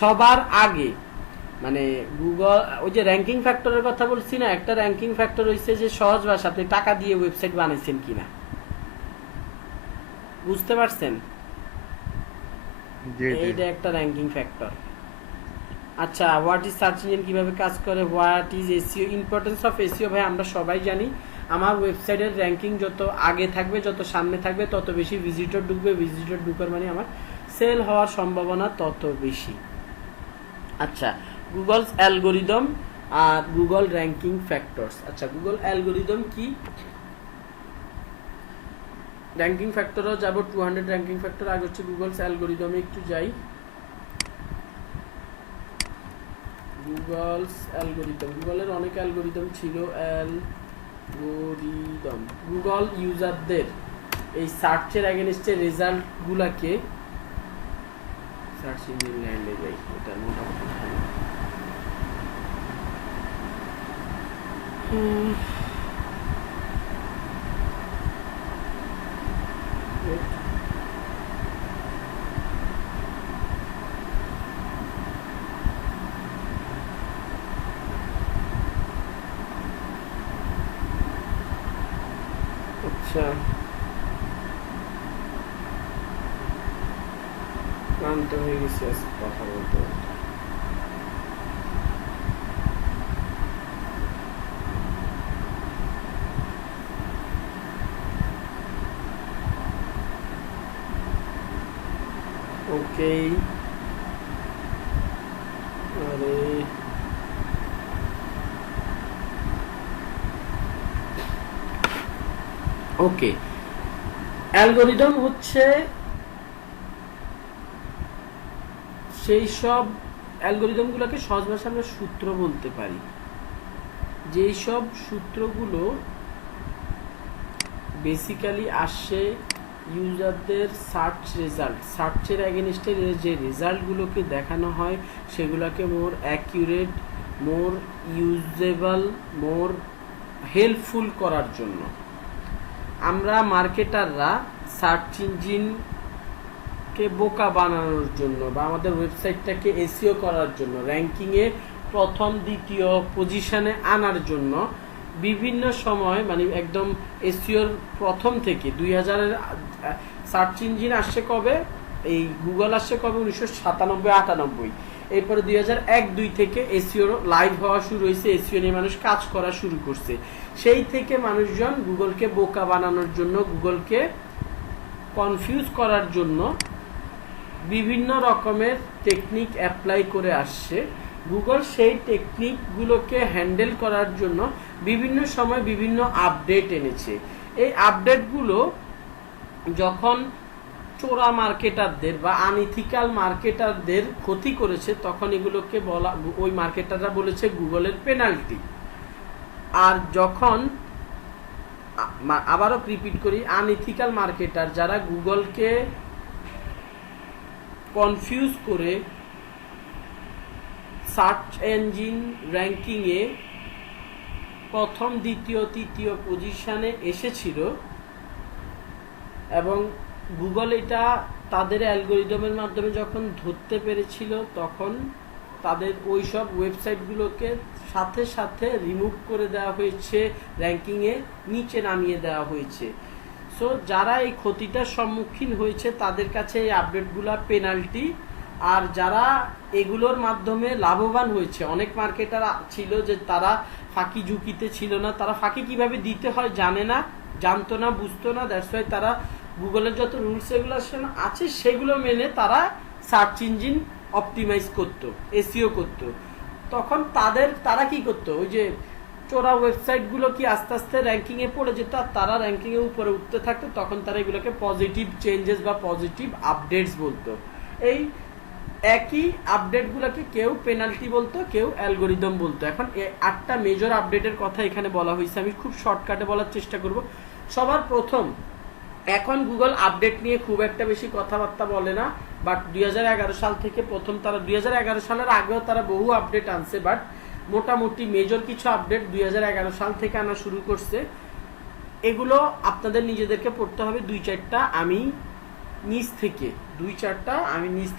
সবার আগে মানে গুগল ওই যে র্যাঙ্কিং ফ্যাক্টরের কথা বলছি না, একটা র্যাঙ্কিং ফ্যাক্টর হইছে যে সহজ ভাষা আপনি টাকা দিয়ে ওয়েবসাইট বানাইছেন কিনা, বুঝতে পারছেন? এইটা একটা র্যাঙ্কিং ফ্যাক্টর। আচ্ছা, হোয়াট ইজ সার্চ ইঞ্জিন, কিভাবে কাজ করে, what is SEO, importance of SEO ভাই আমরা সবাই জানি। আমার ওয়েবসাইটের র্যাঙ্কিং যত আগে থাকবে, যত সামনে থাকবে, তত বেশি ভিজিটর ঢুকবে, ভিজিটর ঢুকার মানে আমার সেল হওয়ার সম্ভাবনা তত বেশি। আচ্ছা, গুগলস অ্যালগোরিদম আর গুগল র্যাঙ্কিং ফ্যাক্টরস। আচ্ছা, গুগল অ্যালগোরিদম কি, র্যাঙ্কিং ফ্যাক্টরও যাব 200 র্যাঙ্কিং ফ্যাক্টর। আগে হচ্ছে গুগলস অ্যালগোরিদমে একটু যাই। গুগলস অ্যালগোরিদম, গুগলের অনেক অ্যালগোরিদম ছিল। অ্যালগোরিদম গুগল ইউজারদের এই সার্চের এগেইনস্টে রেজাল্ট গুলাকে, সার্চ ইঞ্জিন ল্যান্ডে যাই, এটা মোটামুটি ভালো। আচ্ছা, ক্লান্ত হয়ে গেছি আজকে কথা বলতে বলতে। ওকে, আরে ওকে, অ্যালগোরিদম হচ্ছে সেই সব অ্যালগোরিদমগুলোকে সহজ ভাষায় আমরা সূত্র বলতে পারি, যেই সব সূত্রগুলো বেসিক্যালি আসে ইউজারদের সার্চের এগেনস্টে যে রেজাল্টগুলোকে দেখানো হয় সেগুলোকে মোর অ্যাকিউরেট, মোর ইউজেবল, মোর হেল্পফুল করার জন্য আমরা মার্কেটাররা সার্চ ইঞ্জিনকে বোকা বানানোর জন্য বা আমাদের ওয়েবসাইটটাকে এসইও করার জন্য, র্যাঙ্কিংয়ে প্রথম দ্বিতীয় পজিশনে আনার জন্য বিভিন্ন সময় মানে একদম এসইওর প্রথম থেকে 2000-এর সার্চ ইঞ্জিন আসছে কবে, এই গুগল আসছে কবে 1997-98, এরপরে 2001-2 থেকে এসইও লাইভ হওয়া শুরু হয়েছে, এসইও নিয়ে মানুষ কাজ করা শুরু করছে। সেই থেকে মানুষজন গুগলকে বোকা বানানোর জন্য, গুগলকে কনফিউজ করার জন্য বিভিন্ন রকমের টেকনিক অ্যাপ্লাই করে আসছে। গুগল সেই টেকনিকগুলোকে হ্যান্ডেল করার জন্য বিভিন্ন সময় বিভিন্ন আপডেট এনেছে। এই আপডেটগুলো যখন চোরা মার্কেটারদের বা আনইথিক্যাল মার্কেটারদের ক্ষতি করেছে তখন এগুলোকে বলা, ওই মার্কেটাররা বলেছে গুগলের পেনাল্টি। আর যখন আবারও রিপিট করি, আনইথিক্যাল মার্কেটার যারা গুগলকে কনফিউজ করে সার্চ ইঞ্জিন র্যাঙ্কিংয়ে প্রথম দ্বিতীয় তৃতীয় পজিশনে এসেছিল এবং গুগল এটা তাদের অ্যালগোরিদমের মাধ্যমে যখন ধরতে পেরেছিল তখন তাদের ওই সব ওয়েবসাইটগুলোকে সাথে সাথে রিমুভ করে দেওয়া হয়েছে, র্যাঙ্কিংয়ে নিচে নামিয়ে দেওয়া হয়েছে। সো যারা এই ক্ষতিটার সম্মুখীন হয়েছে তাদের কাছে এই আপডেটগুলো পেনাল্টি। আর যারা এগুলোর মাধ্যমে লাভবান হয়েছে, অনেক মার্কেটার ছিল যে তারা ফাঁকি ঝুঁকিতে ছিল না, তারা ফাঁকি কিভাবে দিতে হয় জানে না, জানতো না, বুঝতো না, দ্যাটস ওয়াই তারা গুগলের যত রুলস রেগুলেশন আছে সেগুলো মেনে তারা সার্চ ইঞ্জিন অপটিমাইজ করতো, এসইও করতো। তখন তারা কি করতো, ওই যে চোরা ওয়েবসাইটগুলো কি আস্তে আস্তে র্যাঙ্কিংয়ে পড়ে যেত আর তারা র্যাঙ্কিংয়ে উপরে উঠতে থাকতো, তখন তারা এগুলোকে পজিটিভ চেঞ্জেস বা পজিটিভ আপডেটস বলতো। এই একই আপডেটগুলোকে কেউ পেনাল্টি বলতো, কেউ অ্যালগোরিদম বলতো। এখন 8টা মেজর আপডেটের কথা এখানে বলা হয়েছে, আমি খুব শর্টকাটে বলার চেষ্টা করব। সবার প্রথম, এখন গুগল আপডেট নিয়ে খুব একটা বেশি কথাবার্তা বলে না, বাট 2011 সাল থেকে প্রথম, তারা 2011 সালের আগেও তারা বহু আপডেট আনছে, বাট মোটামুটি মেজর কিছু আপডেট 2011 সাল থেকে আনা শুরু করছে। এগুলো আপনাদের নিজেদেরকে পড়তে হবে, 2-4টা আমি নিচ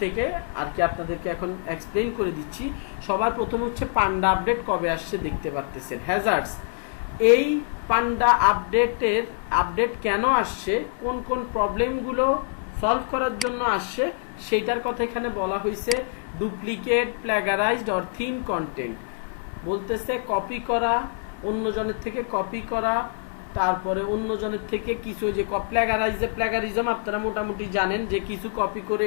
থেকে আর কি আপনাদেরকে এখন এক্সপ্লেইন করে দিচ্ছি। সবার প্রথম হচ্ছে পান্ডা আপডেট কবে আসছে দেখতে পারতেছেন, হ্যাজার্ডস। এই পান্ডা আপডেট কেন আসছে, কোন কোন প্রবলেমগুলো সলভ করার জন্য আসছে সেইটার কথা এখানে বলা হয়েছে। ডুপ্লিকেট, প্ল্যাগারাইজড অর থিন কন্টেন্ট বলতেছে কপি করা, অন্যজনের থেকে কপি করা, তারপরে অন্যজনের থেকে কিছু যে প্ল্যাগারিজম আপনারা মোটামুটি জানেন যে কিছু কপি করে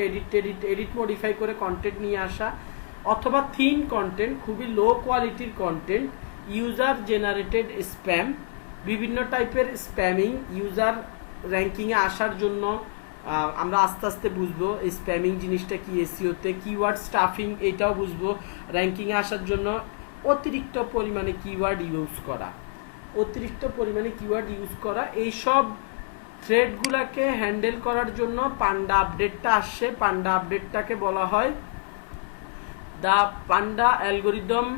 এডিট মডিফাই করে কন্টেন্ট নিয়ে আসা, অথবা থিন কন্টেন্ট, খুবই লো কোয়ালিটির কন্টেন্ট, ইউজার জেনারেটেড স্প্যাম, বিভিন্ন টাইপের স্প্যামিং ইউজার র্যাঙ্কিংয়ে আসার জন্য। আমরা আস্তে আস্তে বুঝবো স্প্যামিং জিনিসটা কি, এসইওতে কিওয়ার্ড স্টাফিং এটাও বুঝবো। র্যাঙ্কিংয়ে আসার জন্য অতিরিক্ত পরিমাণে কিওয়ার্ড ইউজ করা, এইসব থ্রেডগুলোকে হ্যান্ডেল করার জন্য পান্ডা আপডেটটা আসছে। পান্ডা আপডেটটাকে বলা হয় the panda algorithm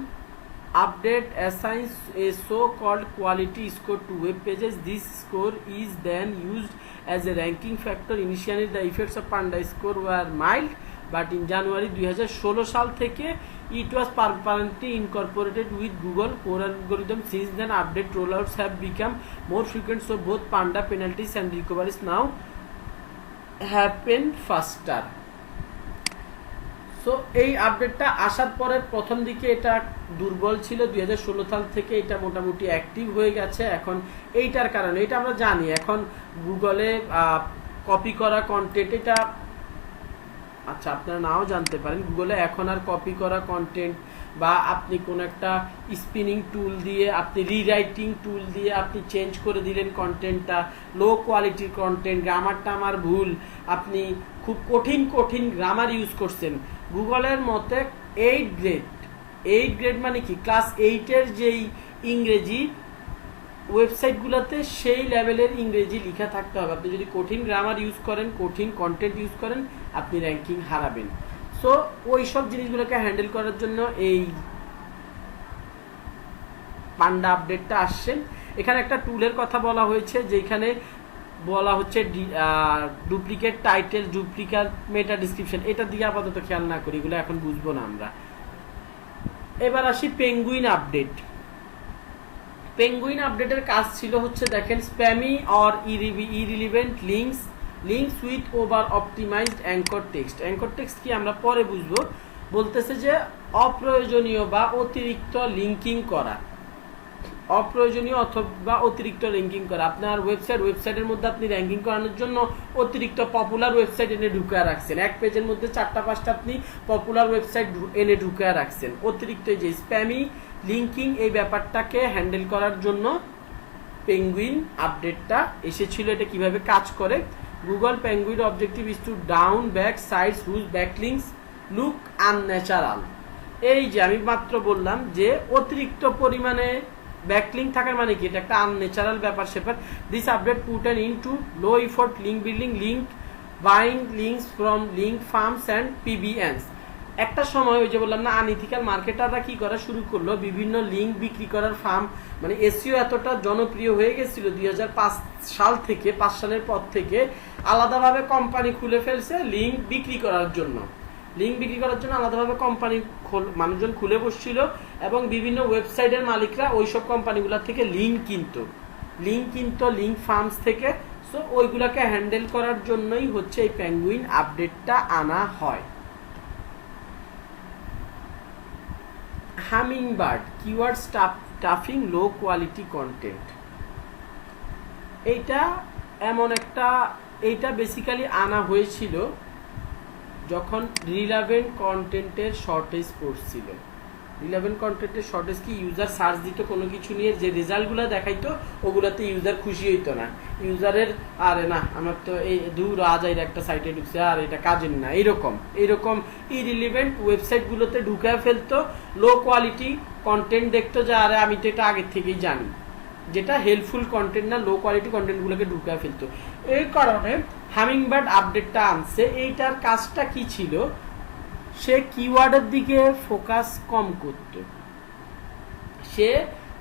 update assigns a so-called quality score to web pages. This score is then used as a ranking factor. Initially the effects of Panda score were mild, but in January 2016 সাল থেকে it was permanently incorporated with Google core algorithm. Since then update rollouts have become more frequent, so both Panda penalties and recoveries now happen faster. So এই আপডেটটা আসার পরে প্রথম দিকে এটা দুর্বল ছিল, 2016 সাল থেকে এটা মোটামুটি অ্যাক্টিভ হয়ে গেছে। এখন এইটার কারণে, এটা আমরা জানি, এখন গুগলে কপি করা কন্টেন্ট, এটা আচ্ছা আপনারা নাও জানতে পারেন, গুগলে এখন আর কপি করা কন্টেন্ট বা আপনি কোন একটা স্পিনিং টুল দিয়ে, আপনি রিরাইটিং টুল দিয়ে আপনি চেঞ্জ করে দিলেন কন্টেন্টটা, লো কোয়ালিটির কন্টেন্ট, গ্রামারটা আমার ভুল, আপনি খুব কঠিন গ্রামার ইউজ করছেন, গুগলের মতে 8 গ্রেড মানে কি, ক্লাস 8-এর যেই ইংরেজি ওয়েবসাইটগুলোতে সেই লেভেলের ইংরেজি লেখা থাকতে হবে। আপনি যদি কঠিন গ্রামার ইউজ করেন, কঠিন কন্টেন্ট ইউজ করেন, আপনি র্যাঙ্কিং হারাবেন। সো ওই সব জিনিসগুলোকে হ্যান্ডেল করার জন্য এই পান্ডা আপডেটটা আসছে। এখানে একটা টুলের কথা বলা হয়েছে, যেখানে বলা হচ্ছে ডুপ্লিকেট টাইটেল, ডুপ্লিকেট মেটা ডিসক্রিপশন। এটা দিয়ে আপাতত খেয়াল না করি, এগুলো এখন বুঝবো না আমরা। এবার আসি পেঙ্গুইন আপডেট। পেঙ্গুইন আপডেটের কাজ ছিল হচ্ছে দেখেন, spammy or irrelevant links with over optimised anchor text. Anchor text কি আমরা পরে বুঝবো। বলতেছে যে অপ্রয়োজনীয় বা অতিরিক্ত লিঙ্কিং করা, অপ্রয়োজনীয় অথবা অতিরিক্ত র্যাঙ্কিং করা। আপনার ওয়েবসাইটের মধ্যে আপনি র্যাঙ্কিং করানোর জন্য অতিরিক্ত পপুলার ওয়েবসাইট এনে ঢুকায় রাখছেন, এক পেজের মধ্যে 4টা-5টা আপনি পপুলার ওয়েবসাইট এনে ঢুকায় রাখছেন। অতিরিক্ত যে স্প্যামি লিঙ্কিং, এই ব্যাপারটাকে হ্যান্ডেল করার জন্য পেঙ্গুইন আপডেটটা এসেছিল। এটা কিভাবে কাজ করে, Google Penguin objective is to down back sites whose backlinks look unnatural. এই যে আমি মাত্র বললাম যে অতিরিক্ত পরিমাণে ব্যাকলিঙ্ক থাকার মানে কি, এটা একটা আনন্যাচারাল ব্যাপার স্যাপার। This update put an into low effort link building, link buying links from link farms and PBNs. একটা সময় ওই যে বললাম না, আনইথিক্যাল মার্কেটাররা কি করা শুরু করলো, বিভিন্ন লিঙ্ক বিক্রি করার ফার্ম, মানে এসইও এতটা জনপ্রিয় হয়ে গেছিল 2005 সাল থেকে, 5 সালের পর থেকে আলাদাভাবে কোম্পানি খুলে ফেলছে লিঙ্ক বিক্রি করার জন্য। লিঙ্ক বিক্রি করার জন্য আলাদাভাবে কোম্পানি মানুষজন খুলে বসছিল, এবং বিভিন্ন ওয়েবসাইটের মালিকরা ওইসব কোম্পানিগুলো থেকে লিঙ্ক কিনতো লিঙ্ক ফার্মস থেকে। সো ওইগুলাকে হ্যান্ডেল করার জন্যই হচ্ছে এই পেঙ্গুইন আপডেটটা আনা হয়। Hummingbird keyword stuffing low quality content, এইটা বেসিক্যালি আনা হয়েছিল যখন রিলেভেন্ট কন্টেন্টের শর্টেজ পড়ছিল। রিলেভেন্ট কন্টেন্টের শর্টেজ কি, ইউজার সার্চ দিত কোনো কিছু নিয়ে, যে রেজাল্টগুলো দেখাইতো ওগুলাতে ইউজার খুশি হইতো না। ইউজারের আরে না, আমার তো এই দূর আজ এর একটা সাইটে ঢুকছে, আর এটা কাজের না, এইরকম ইরিলিভেন্ট ওয়েবসাইটগুলোতে ঢুকায় ফেলতো। লো কোয়ালিটি কন্টেন্ট দেখতো যে আরে আমি তো এটা আগের থেকেই জানি, যেটা হেল্পফুল কন্টেন্ট না, লো কোয়ালিটি কন্টেন্টগুলোকে ঢুকায় ফেলতো। এই কারণে হামিংবার্ড আপডেটটা আনছে। এইটার কাজটা কি ছিল, সে কিওয়ার্ডের দিকে ফোকাস কম করত। সে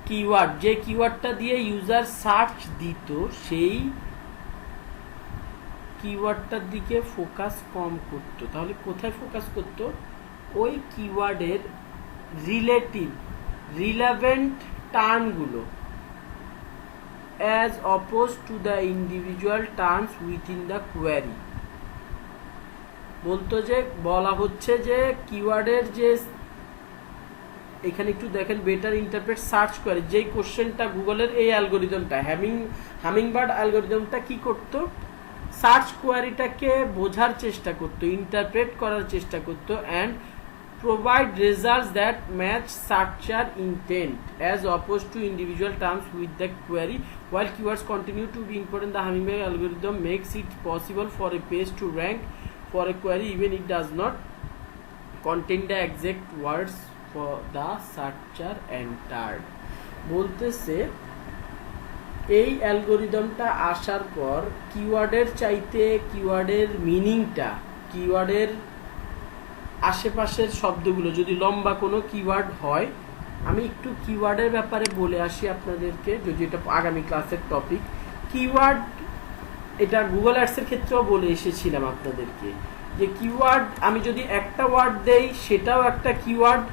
কিওয়ার্ড, যে কিওয়ার্ডটা দিয়ে ইউজার সার্চ দিত, সেই কিওয়ার্ডটার দিকে ফোকাস কম করত। তাহলে কোথায় ফোকাস করত, ওই কিওয়ার্ডের relevant টার্মগুলো, as opposed to the individual terms within the query। বলা হচ্ছে যে কিওয়ার্ডের যে, এখানে একটু দেখেন, বেটার ইন্টারপ্রেট সার্চ করে, যেই কোশ্চেনটা গুগলের এই অ্যালগোরিদমটা হামিংবার্ড অ্যালগোরিদমটা কি করত, সার্চ কোয়ারিটাকে বোঝার চেষ্টা করত, ইন্টারপ্রেট করার চেষ্টা করত, and provide results that match searcher intent as opposed to individual terms with the query. While keywords continue to be important, the Hummingbird algorithm makes it possible for a page to rank for a query even it does not contain the exact words for the searcher entered। বলতেছে এই অ্যালগোরিদমটা আসার পর কিওয়ার্ডের চাইতে কিওয়ার্ডের মিনিংটা, কিওয়ার্ডের আশেপাশের শব্দগুলো যদি লম্বা কোনো কিওয়ার্ড হয়, আমি একটু কিওয়ার্ডের ব্যাপারে বলে আসি আপনাদেরকে, যদি এটা আগামী ক্লাসের টপিক। কিওয়ার্ড, এটা গুগল অ্যাডসের ক্ষেত্রেও বলে এসেছিলাম আপনাদেরকে, যে কিওয়ার্ড আমি যদি একটা ওয়ার্ড দেই সেটাও একটা কিওয়ার্ড,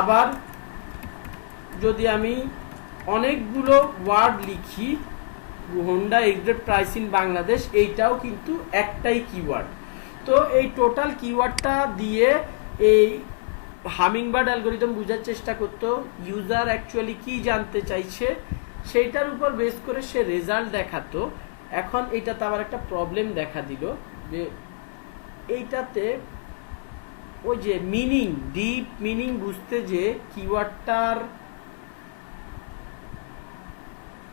আবার যদি আমি অনেকগুলো ওয়ার্ড লিখি, হোন্ডা এক্সগ্রেড প্রাইস ইন বাংলাদেশ, এইটাও কিন্তু একটাই কিওয়ার্ড। তো এই টোটাল কিওয়ার্ডটা দিয়ে এই হামিংবার্ড অ্যালগোরিদম বোঝার চেষ্টা করতো ইউজার অ্যাকচুয়ালি কি জানতে চাইছে, সেইটার উপর বেস করে সে রেজাল্ট দেখাতো। এখন এইটাতে আবার একটা প্রবলেম দেখা দিল, যে এইটাতে ওই যে মিনিং, ডিপ মিনিং বুঝতে যে কিওয়ার্ডটার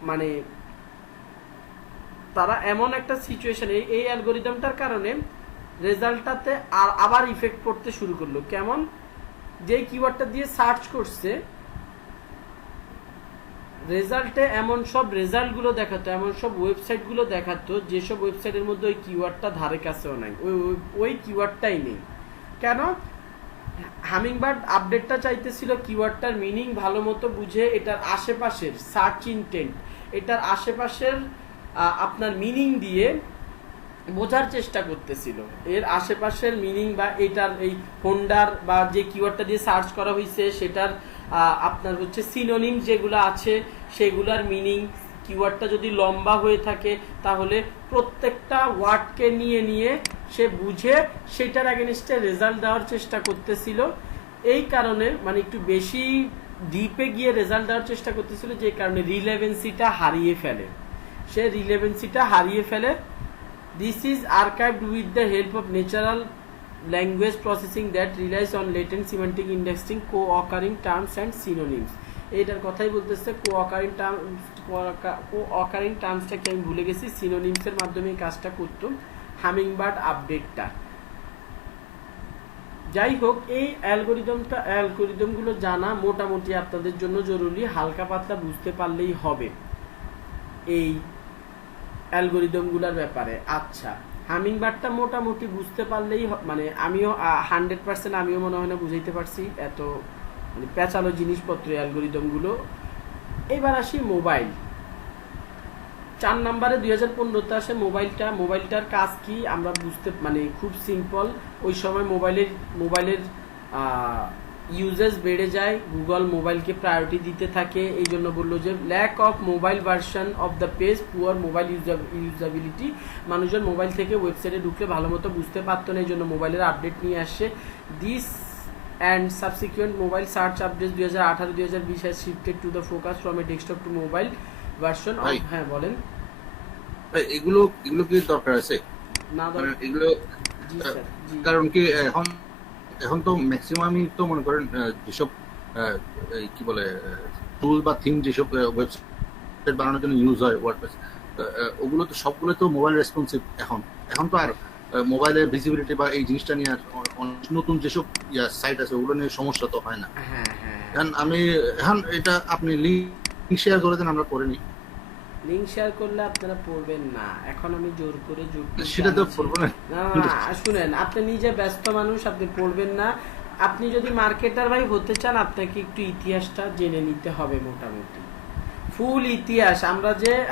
মানে তারা এমন একটা সিচুয়েশনে, এই অ্যালগোরিদমটার কারণে রেজাল্টটাতে আবার ইফেক্ট পড়তে শুরু করলো। কেমন, যে কিওয়ার্ডটা দিয়ে সার্চ করছে রেজাল্টে এমন সব রেজাল্টগুলো দেখাতো, এমন সব ওয়েবসাইটগুলো দেখাতো যেসব ওয়েবসাইটের মধ্যে ওই কিওয়ার্ডটা ধারে কাছেও নাই, ওই কিওয়ার্ডটাই নেই। কেন? হামিংবার্ড আপডেটটা চাইতেছিল কিওয়ার্ডটার মিনিং ভালো মতো বুঝে এটার আশেপাশের সার্চ ইনটেন্ট, এটার আশেপাশের আপনার মিনিং দিয়ে বোঝার চেষ্টা করতেছিল, এর আশেপাশের মিনিং বা এটার এই হোন্ডার বা যে কিওয়ার্ডটা দিয়ে সার্চ করা হয়েছে সেটার আপনার হচ্ছে সিনোনিম যেগুলো আছে সেগুলার মিনিং, কিওয়ার্ডটা যদি লম্বা হয়ে থাকে তাহলে প্রত্যেকটা ওয়ার্ডকে নিয়ে নিয়ে সে বুঝে সেটার এগেনস্টে রেজাল্ট দেওয়ার চেষ্টা করতেছিল। এই কারণে মানে একটু বেশি ডিপে গিয়ে রেজাল্ট দেওয়ার চেষ্টা করতেছিল, যে কারণে রিলেভেন্সিটা হারিয়ে ফেলে, সে রিলেভেন্সিটা হারিয়ে ফেলে। This is archived with the help of natural language processing that relies on latent semantic indexing, co-occurring terms and synonyms. এইটার কথাই বলতেছে co-occurring টার্মসটাকে আমি ভুলে গেছি, সিনোনিমসের মাধ্যমে কাজটা করতাম হামিংবার্ড আপডেটটা। যাই হোক, এই অ্যালগোরিদমগুলো জানা মোটামুটি আপনাদের জন্য জরুরি, হালকা পাতলা বুঝতে পারলেই হবে এই অ্যালগোরিদমগুলোর ব্যাপারে। আচ্ছা, হামিংবার্ডটা মোটামুটি বুঝতে পারলেই মানে আমিও 100% আমিও মনে হয় না বুঝাইতে পারছি, এত মানে পেঁচালো জিনিসপত্র অ্যালগোরিদমগুলো। এবার আসি মোবাইল 4 নম্বরে 2015-তে আসে মোবাইলটার কাজ কি আমরা বুঝতে মানে খুব সিম্পল। ওই সময় মোবাইলের ইউজেস বেড়ে যায়, গুগল মোবাইলকে প্রায়োরিটি দিতে থাকে, এই জন্য বললো যে lack of mobile version of the page, poor mobile usability, মানুষজন মোবাইল থেকে ওয়েবসাইটে ঢুকলে ভালো মতো বুঝতে পারতো না, এই জন্য মোবাইলের আপডেট নিয়ে আসে। This and subsequent mobile search update 2018-2020 has shifted to the focus from a desktop to mobile version. হ্যাঁ বলেন, এগুলো কি দরকার আছে না এগুলো? জি স্যার, কারণ কি এখন তো ম্যাক্সিমামই তো মনে করেন যেসব কি বলে টুল বা থিম যেসব ওয়েবসাইট বানানোর জন্য ইউজ হয় ওয়ার্ডপ্রেস, ওগুলো তো সবগুলো তো মোবাইল রেসপন্সিভ। এখন তো আর মোবাইলের ভিজিবিলিটি বা এই জিনিসটা নিয়ে আর নতুন যেসব সাইট আছে ওগুলো নিয়ে সমস্যা তো হয় না। এখন এটা আপনি লিঙ্ক শেয়ার করে দেন, আমরা করে নিই। লিংক শেয়ার করলে আপনারা পড়বেন না, এখন আমি জোর করে সেটা তো পড়বো না। শুনেন, আপনি নিজে ব্যস্ত মানুষ, আপনি পড়বেন না। আপনি যদি মার্কেটার ভাই হতে চান আপনাকে একটু ইতিহাসটা জেনে নিতে হবে, মোটামুটি ফুল ইতিহাস।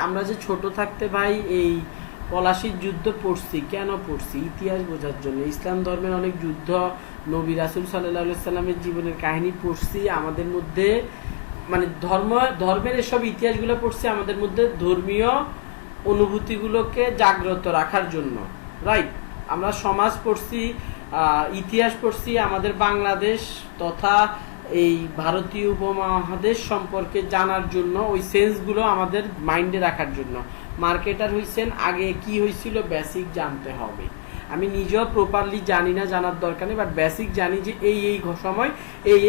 আমরা যে ছোট থাকতে ভাই এই পলাশির যুদ্ধ পড়ছি, কেন পড়ছি? ইতিহাস বোঝার জন্য। ইসলাম ধর্মের অনেক যুদ্ধ, নবী রাসূল সাল্লাল্লাহু আলাইহি সাল্লামের জীবনের কাহিনী পড়ছি, আমাদের মধ্যে মানে ধর্মের এসব ইতিহাসগুলো পড়ছি আমাদের মধ্যে ধর্মীয় অনুভূতিগুলোকে জাগ্রত রাখার জন্য, রাইট? আমরা সমাজ পড়ছি, ইতিহাস পড়ছি, আমাদের বাংলাদেশ তথা এই ভারতীয় উপমহাদেশ সম্পর্কে জানার জন্য, ওই সেন্সগুলো আমাদের মাইন্ডে রাখার জন্য। মার্কেটার হইছেন, আগে কি হয়েছিল বেসিক জানতে হবে। আমি নিজেও প্রপারলি জানি না, জানার দরকার নেই, বাট বেসিক জানি যে এই সময়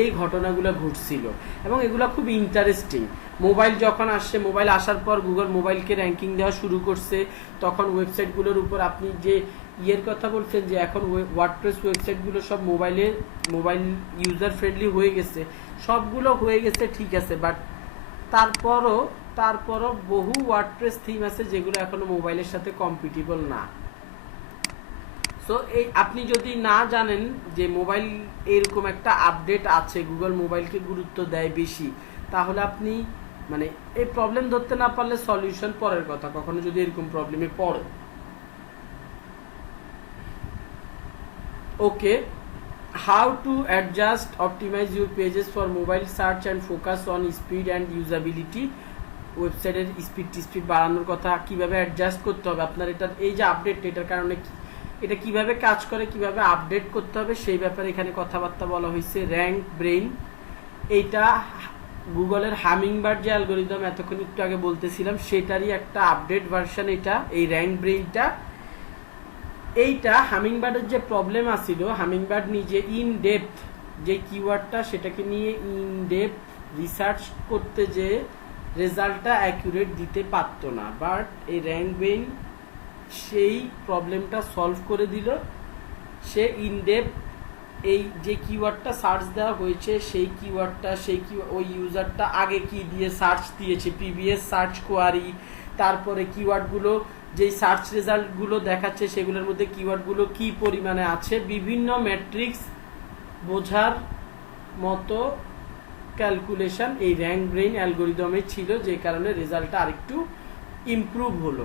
এই ঘটনাগুলো ঘটছিল, এবং এগুলো খুব ইন্টারেস্টিং। মোবাইল যখন আসছে, মোবাইল আসার পর গুগল মোবাইলকে র্যাঙ্কিং দেওয়া শুরু করছে, তখন ওয়েবসাইটগুলোর উপর আপনি যে কথা বলছেন যে এখন ওয়ার্ডপ্রেস ওয়েবসাইটগুলো সব মোবাইল ইউজার ফ্রেন্ডলি হয়ে গেছে, সবগুলো হয়ে গেছে, ঠিক আছে, বাট তারপরও বহু ওয়ার্ডপ্রেস থিম আছে যেগুলো এখনো মোবাইলের সাথে কম্পিটিবল না। সো এই আপনি যদি না জানেন যে মোবাইল এরকম একটা আপডেট আছে, গুগল মোবাইলকে গুরুত্ব দেয় বেশি, তাহলে আপনি মানে এই প্রবলেম ধরতে না পারলে সলিউশন পরের কথা, কখনো যদি এরকম প্রবলেমে পড়ে। Okay, how to adjust optimise your pages for mobile search and focus on speed and usability. ওয়েবসাইটের স্পিড বাড়ানোর কথা কিভাবে অ্যাডজাস্ট করতে হবে আপনার, এটার এই যে আপডেট, এটার কারণে এটা কিভাবে কাজ করে, কিভাবে আপডেট করতে হবে সেই ব্যাপারে এখানে কথাবার্তা বলা হয়েছে। র্যাঙ্ক ব্রেইন, এইটা গুগলের হামিংবার্ড যে অ্যালগোরিদম এতক্ষণ একটু আগে বলতেছিলাম সেটারই একটা আপডেট ভার্সন এটা, এই র্যাঙ্ক ব্রেইনটা। এইটা হামিংবার্ডের যে প্রবলেম আছিল, হামিংবার্ড নিজে ইন ডেপথ যে কিওয়ার্ডটা সেটাকে নিয়ে ইন ডেপথ রিসার্চ করতে যে রেজাল্টটা অ্যাকুরেট দিতে পারতো না, বাট এই র্যাঙ্ক ব্রেইন সেই প্রবলেমটা সলভ করে দিল। সে ইনডেপথ এই যে কিওয়ার্ডটা সার্চ দেওয়া হয়েছে সেই কিওয়ার্ডটা ওই ইউজারটা আগে কি দিয়ে সার্চ দিয়েছে, প্রিভিয়াস সার্চ কোয়ারি, তারপরে কিওয়ার্ডগুলো যেই সার্চ রেজাল্টগুলো দেখাচ্ছে সেগুলোর মধ্যে কিওয়ার্ডগুলো কি পরিমাণে আছে, বিভিন্ন ম্যাট্রিক্স বোঝার মতো ক্যালকুলেশন এই র্যাঙ্ক ব্রেইন অ্যালগোরিদমে ছিল, যে কারণে রেজাল্টটা আরেকটু ইমপ্রুভ হলো।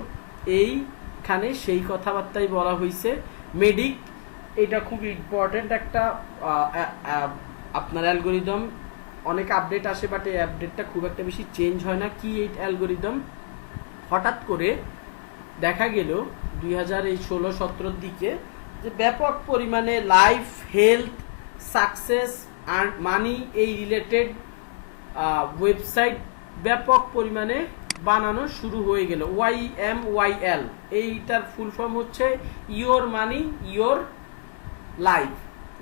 এইখানে সেই কথাবার্তাই বলা হয়েছে। মেডিক এটা খুব ইম্পর্টেন্ট একটা আপনার অ্যালগোরিদম, অনেক আপডেট আসে বাট এই আপডেটটা খুব একটা বেশি চেঞ্জ হয় না। কি এই অ্যালগোরিদম হঠাৎ করে দেখা গেল 2016-17 দিকে যে ব্যাপক পরিমাণে লাইফ, হেলথ, সাকসেস আর মানি এই রিলেটেড ওয়েবসাইট ব্যাপক পরিমাণে বানানো শুরু হয়ে গেল। YMYL এইটার ফুল ফর্ম হচ্ছে your money your life,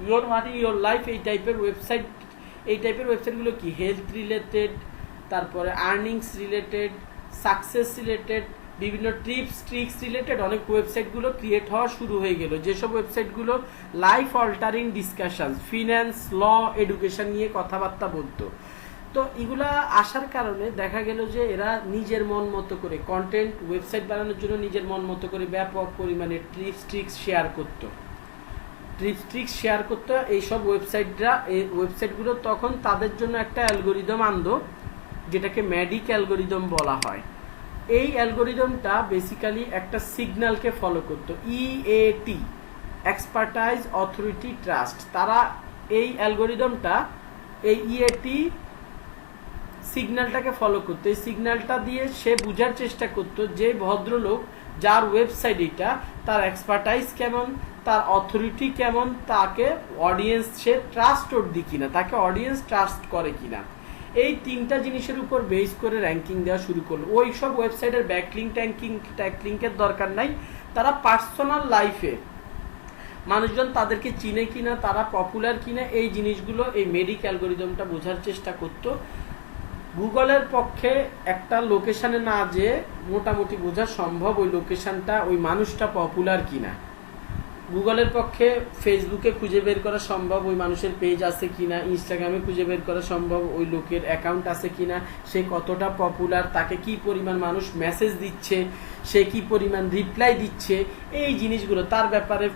your money your life. এই টাইপের ওয়েবসাইটগুলো কি হেলথ রিলেটেড, তারপরে আর্নিংস রিলেটেড, সাকসেস রিলেটেড, বিভিন্ন টিপস ট্রিক্স রিলেটেড অনেক ওয়েবসাইটগুলো ক্রিয়েট হওয়া শুরু হয়ে গেল, যেসব ওয়েবসাইটগুলো লাইফ অল্টারিং ডিসকাশন, ফিন্যান্স, ল, এডুকেশন নিয়ে কথাবার্তা বলতো। তো এগুলা আসার কারণে দেখা গেল যে এরা নিজের মন মতো করে কন্টেন্ট ওয়েবসাইট বানানোর জন্য নিজের মন মতো করে ব্যাপক পরিমাণে টিপস ট্রিক্স শেয়ার করতো। এইসব ওয়েবসাইটগুলো তখন তাদের জন্য একটা অ্যালগোরিদম আনতো যেটাকে মেডিক অ্যালগোরিদম বলা হয়। এই অ্যালগোরিদমটা বেসিক্যালি একটা সিগন্যালকে ফলো করতো, EAT, এক্সপার্টাইজ, অথরিটি, ট্রাস্ট। তারা এই অ্যালগোরিদমটা এই EAT সিগন্যালটাকে ফলো করতো। এই সিগন্যালটা দিয়ে সে বোঝার চেষ্টা করতো যে ভদ্রলোক যার ওয়েবসাইট এটা, তার এক্সপার্টাইজ কেমন, তার অথরিটি কেমন, তাকে অডিয়েন্স সে ট্রাস্ট দি কিনা, তাকে অডিয়েন্স ট্রাস্ট করে কিনা। এই তিনটা জিনিসের উপর বেস করে র্যাঙ্কিং দেওয়া শুরু করলো। ওই সব ওয়েবসাইটের ব্যাকলিঙ্ক ট্যাগলিঙ্কের দরকার নাই, তারা পার্সোনাল লাইফে মানুষজন তাদেরকে চিনে কিনা, তারা পপুলার কিনা, এই জিনিসগুলো এই মেডিক অ্যালগোরিদমটা বোঝার চেষ্টা করতো। গুগলের পক্ষে একটা লোকেশনে না যে মোটামুটি বোঝা সম্ভব ওই লোকেশনটা ওই মানুষটা পপুলার কিনা। গুগলের পক্ষে ফেসবুকে খুঁজে বের করা সম্ভব ওই মানুষের পেজ আছে কিনা, ইনস্টাগ্রামে খুঁজে বের করা সম্ভব ওই লোকের অ্যাকাউন্ট আছে কিনা, সে কতটা পপুলার, তাকে কি পরিমাণ মানুষ মেসেজ দিচ্ছে, সে কি পরিমাণ রিপ্লাই দিচ্ছে, এই জিনিসগুলো তার ব্যাপারে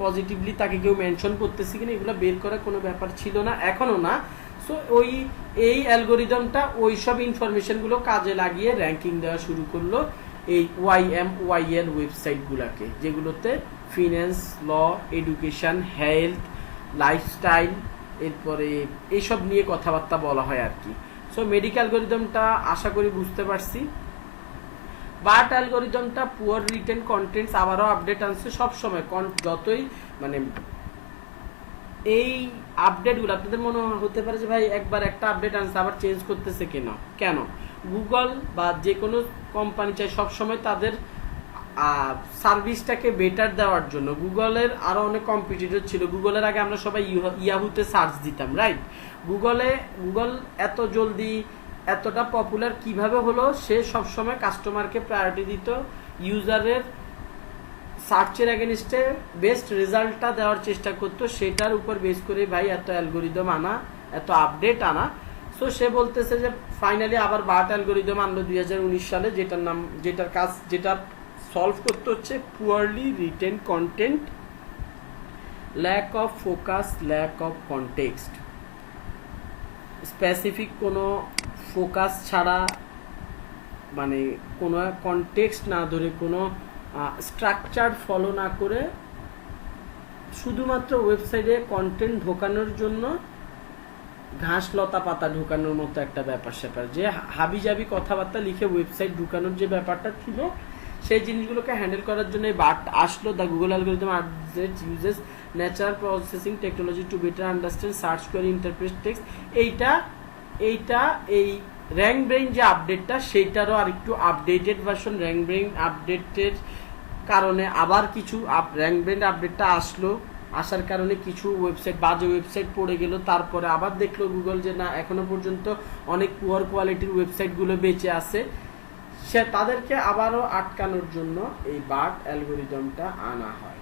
পজিটিভলি তাকে কেউ মেনশন করতেছে কিনা, এগুলো বের করা কোনো ব্যাপার ছিল না, এখনো না। সো এই অ্যালগোরিদমটা ওই সব ইনফরমেশনগুলো কাজে লাগিয়ে র্যাঙ্কিং দেওয়া শুরু করলো এই YMYL ওয়েবসাইটগুলোকে, যেগুলোতে ফিন্যান্স, ল, এডুকেশন, হেলথ, লাইফস্টাইল, এরপরে এইসব নিয়ে কথাবার্তা বলা হয় আর কি। সো মেডিকেল অ্যালগোরিদমটা আশা করি বুঝতে পারছি। বাট অ্যালগোরিদমটা পুয়ার রিটেন কন্টেন্টস আবারও আপডেট আনছে সবসময়, যতই মানে এই আপডেটগুলো আপনাদের মনে হতে পারে যে ভাই একবার একটা আপডেট আনছে আবার চেঞ্জ করতেছে কেন? গুগল বা যে কোনো কোম্পানি চাই সবসময় তাদের সার্ভিসটাকে বেটার দেওয়ার জন্য। গুগলের আরো অনেক কম্পিটিটর ছিল। গুগলের আগে আমরা সবাই ইয়াহুতে সার্চ দিতাম, রাইট? গুগল এত জলদি এতটা পপুলার কিভাবে হলো? সে সবসময় কাস্টমারকে প্রায়োরিটি দিত, ইউজারের সার্চের এগেনস্টে বেস্ট রেজাল্টটা দেওয়ার চেষ্টা করতো, সেটার উপর বেস করে ভাই এত অ্যালগোরিদম আনা, এত আপডেট আনা। সো সে বলতেছে যে ফাইনালি আবার বার্ট অ্যালগোরিদম আনলো 2019 সালে, যেটা সলভ করতে হচ্ছে poorly written content, lack of focus, lack of context. Specific কোনো ফোকাস ছাড়া, মানে কোনো কনটেক্সট না ধরে, কোনো স্ট্রাকচার ফলো না করে শুধুমাত্র ওয়েবসাইটে কন্টেন্ট ঢোকানোর জন্য ঘাস লতা পাতা ঢোকানোর মতো একটা ব্যাপার স্যাপার, যে হাবিজাবি কথাবার্তা লিখে ওয়েবসাইট ঢোকানোর যে ব্যাপারটা ছিল সেই জিনিসগুলোকে হ্যান্ডেল করার জন্য বাট আসলো। The Google algorithm uses natural processing technology to better understand search query interpret text. এইটা এই র্যাঙ্ক ব্রেইন যে আপডেটটা সেইটারও আরেকটু আপডেটেড ভার্সন। র্যাঙ্ক ব্রেইন আপডেটের কারণে আবার কিছু র্যাঙ্ক ব্রেইন আপডেটটা আসার কারণে কিছু বাজে ওয়েবসাইট পড়ে গেল। তারপরে আবার দেখলো গুগল যে না, এখনো পর্যন্ত অনেক পুয়ার কোয়ালিটির ওয়েবসাইটগুলো বেঁচে আছে, সে তাদেরকে আবারও আটকানোর জন্য এই বার্ট অ্যালগোরিদমটা আনা হয়।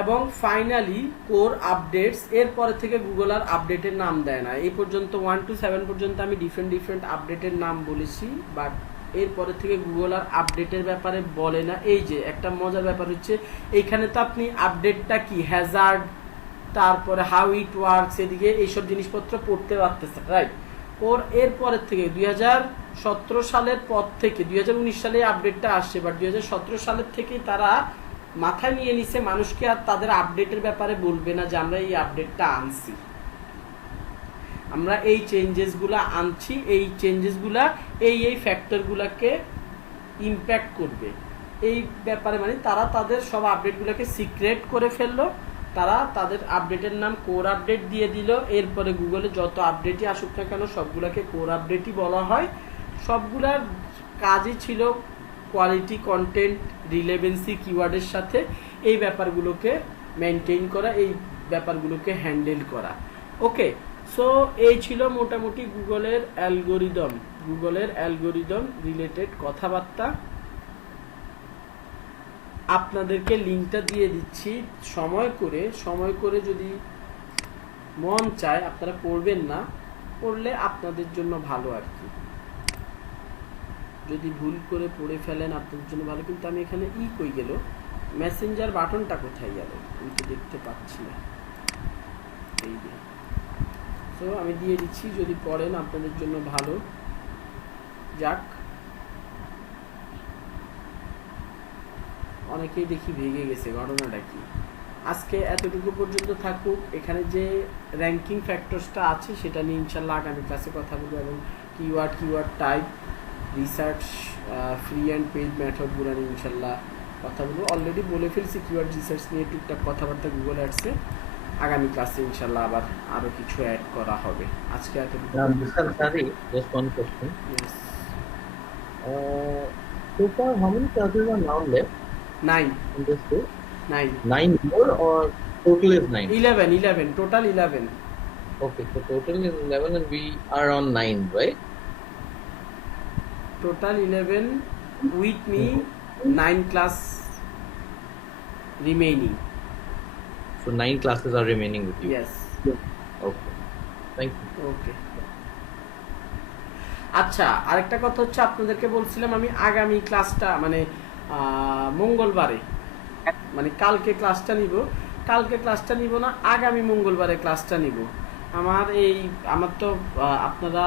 এবং ফাইনালি কোর আপডেটস, এরপরে থেকে গুগল আর আপডেটের নাম দেয় না। এই পর্যন্ত 1 to 7 পর্যন্ত আমি ডিফারেন্ট আপডেটের নাম বলেছি, বাট এরপরে থেকে গুগল আর আপডেটের ব্যাপারে বলে না। এই যে একটা মজার ব্যাপার হচ্ছে, এইখানে তো আপনি আপডেটটা কি, হ্যাজার্ড, তারপরে হাউ ইট ওয়ার্কস, এদিকে এইসব জিনিসপত্র পড়তে পারতেছেন, রাইট। ওর এরপরের থেকে 2017 সালের পর থেকে 2019 সালে আপডেটটা আসছে, বাট 2017 সালের থেকেই তারা মাথায় নিয়ে নিছে মানুষকে আর তাদের আপডেটের ব্যাপারে বলবে না যে আমরা এই আপডেটটা আনছি, আমরা এই চেঞ্জেসগুলো আনছি, এই চেঞ্জেসগুলা এই ফ্যাক্টরগুলোকে ইম্প্যাক্ট করবে এই ব্যাপারে, মানে তারা তাদের সব আপডেটগুলোকে সিক্রেট করে ফেললো। তারা তাদের আপডেটের নাম কোর আপডেট দিয়ে দিল। এরপরে গুগলে যত আপডেটই আসুক না কেন সবগুলোকে কোর আপডেটই বলা হয়। সবগুলার কাজই ছিল কোয়ালিটি, কন্টেন্ট, রিলেভেন্সি, কিওয়ার্ডের সাথে এই ব্যাপারগুলোকে মেনটেন করা, এই ব্যাপারগুলোকে হ্যান্ডেল করা। ওকে, সো এই ছিল মোটামুটি গুগলের অ্যালগোরিদম রিলেটেড কথাবার্তা। আপনাদেরকে লিঙ্কটা দিয়ে দিচ্ছি, সময় করে যদি মন চায় আপনারা পড়বেন না, পড়লে আপনাদের জন্য ভালো আর কি। যদি ভুল করে পড়ে ফেলেন আপনাদের জন্য ভালো। কিন্তু আমি এখানে কই গেল, মেসেঞ্জার বাটনটা কোথায় গেল আমি তো দেখতে পাচ্ছি না। এই যে, তো আমি দিয়ে দিচ্ছি, যদি পড়েন আপনাদের জন্য ভালো। যাক, অনেকেই দেখি ভেঙে গেছে, ঘটনাটা কি। আজকে এতটুকু পর্যন্ত থাকুক। এখানে যে র্যাঙ্কিং ফ্যাক্টরসটা আছে সেটা নিয়ে ইনশাল্লাহ আগামী ক্লাসে কথা বলবো, এবং keyword type, research, free and paid মেথডগুলো নিয়ে ইনশাল্লাহ কথা বলবো। অলরেডি বলে ফেলছি কিওয়ার্ড রিসার্চ নিয়ে টুকটাক কথাবার্তা গুগল অ্যাডসে। আগামী ক্লাসে ইনশাল্লাহ আবার আরো কিছু অ্যাড করা হবে। আজকে এতটুকু। Just one question. Yes. So far, how many classes are now left 9. in this course? 9. 9 more, or total is 9? 11. Total 11. Okay, so total is 11 and we are on 9, right? Total 11 with me, 9 class remaining. So 9 classes are remaining with you? Yes. Okay. Thank you. Okay. আচ্ছা, আরেকটা কথা হচ্ছে, আপনাদেরকে বলছিলাম আমি আগামী ক্লাসটা মানে মঙ্গলবারে, মানে কালকে ক্লাসটা নিব না, আগামী মঙ্গলবারে ক্লাসটা নিব। আমার তো আপনারা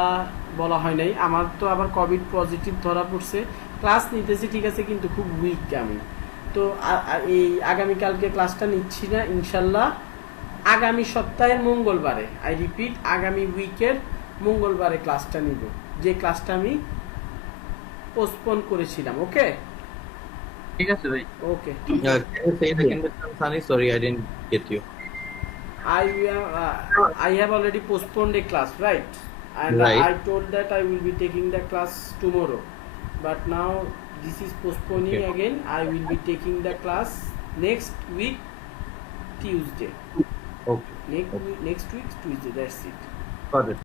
বলা হয় নাই, আমার তো আবার কোভিড পজিটিভ ধরা পড়ছে। ক্লাস নিতেছি ঠিক আছে, কিন্তু খুব উইক আমি তো। এই আগামীকালকে ক্লাসটা নিচ্ছি না ইনশাল্লাহ। আগামী সপ্তাহের মঙ্গলবারে, আই রিপিট, আগামী উইকের মঙ্গলবারে ক্লাসটা নিব, যে ক্লাসটা আমি পোস্টপোন করেছিলাম। ওকে, ঠিক আছে ভাই। ওকে, Can you say the condition, Sani? Sorry, I didn't get you. I have already postponed a class, right? And Right. I told that I will be taking the class tomorrow, but now this is postponing Okay. again. I will be taking the class next week Tuesday. Okay. Next week Tuesday. That's it. Got it.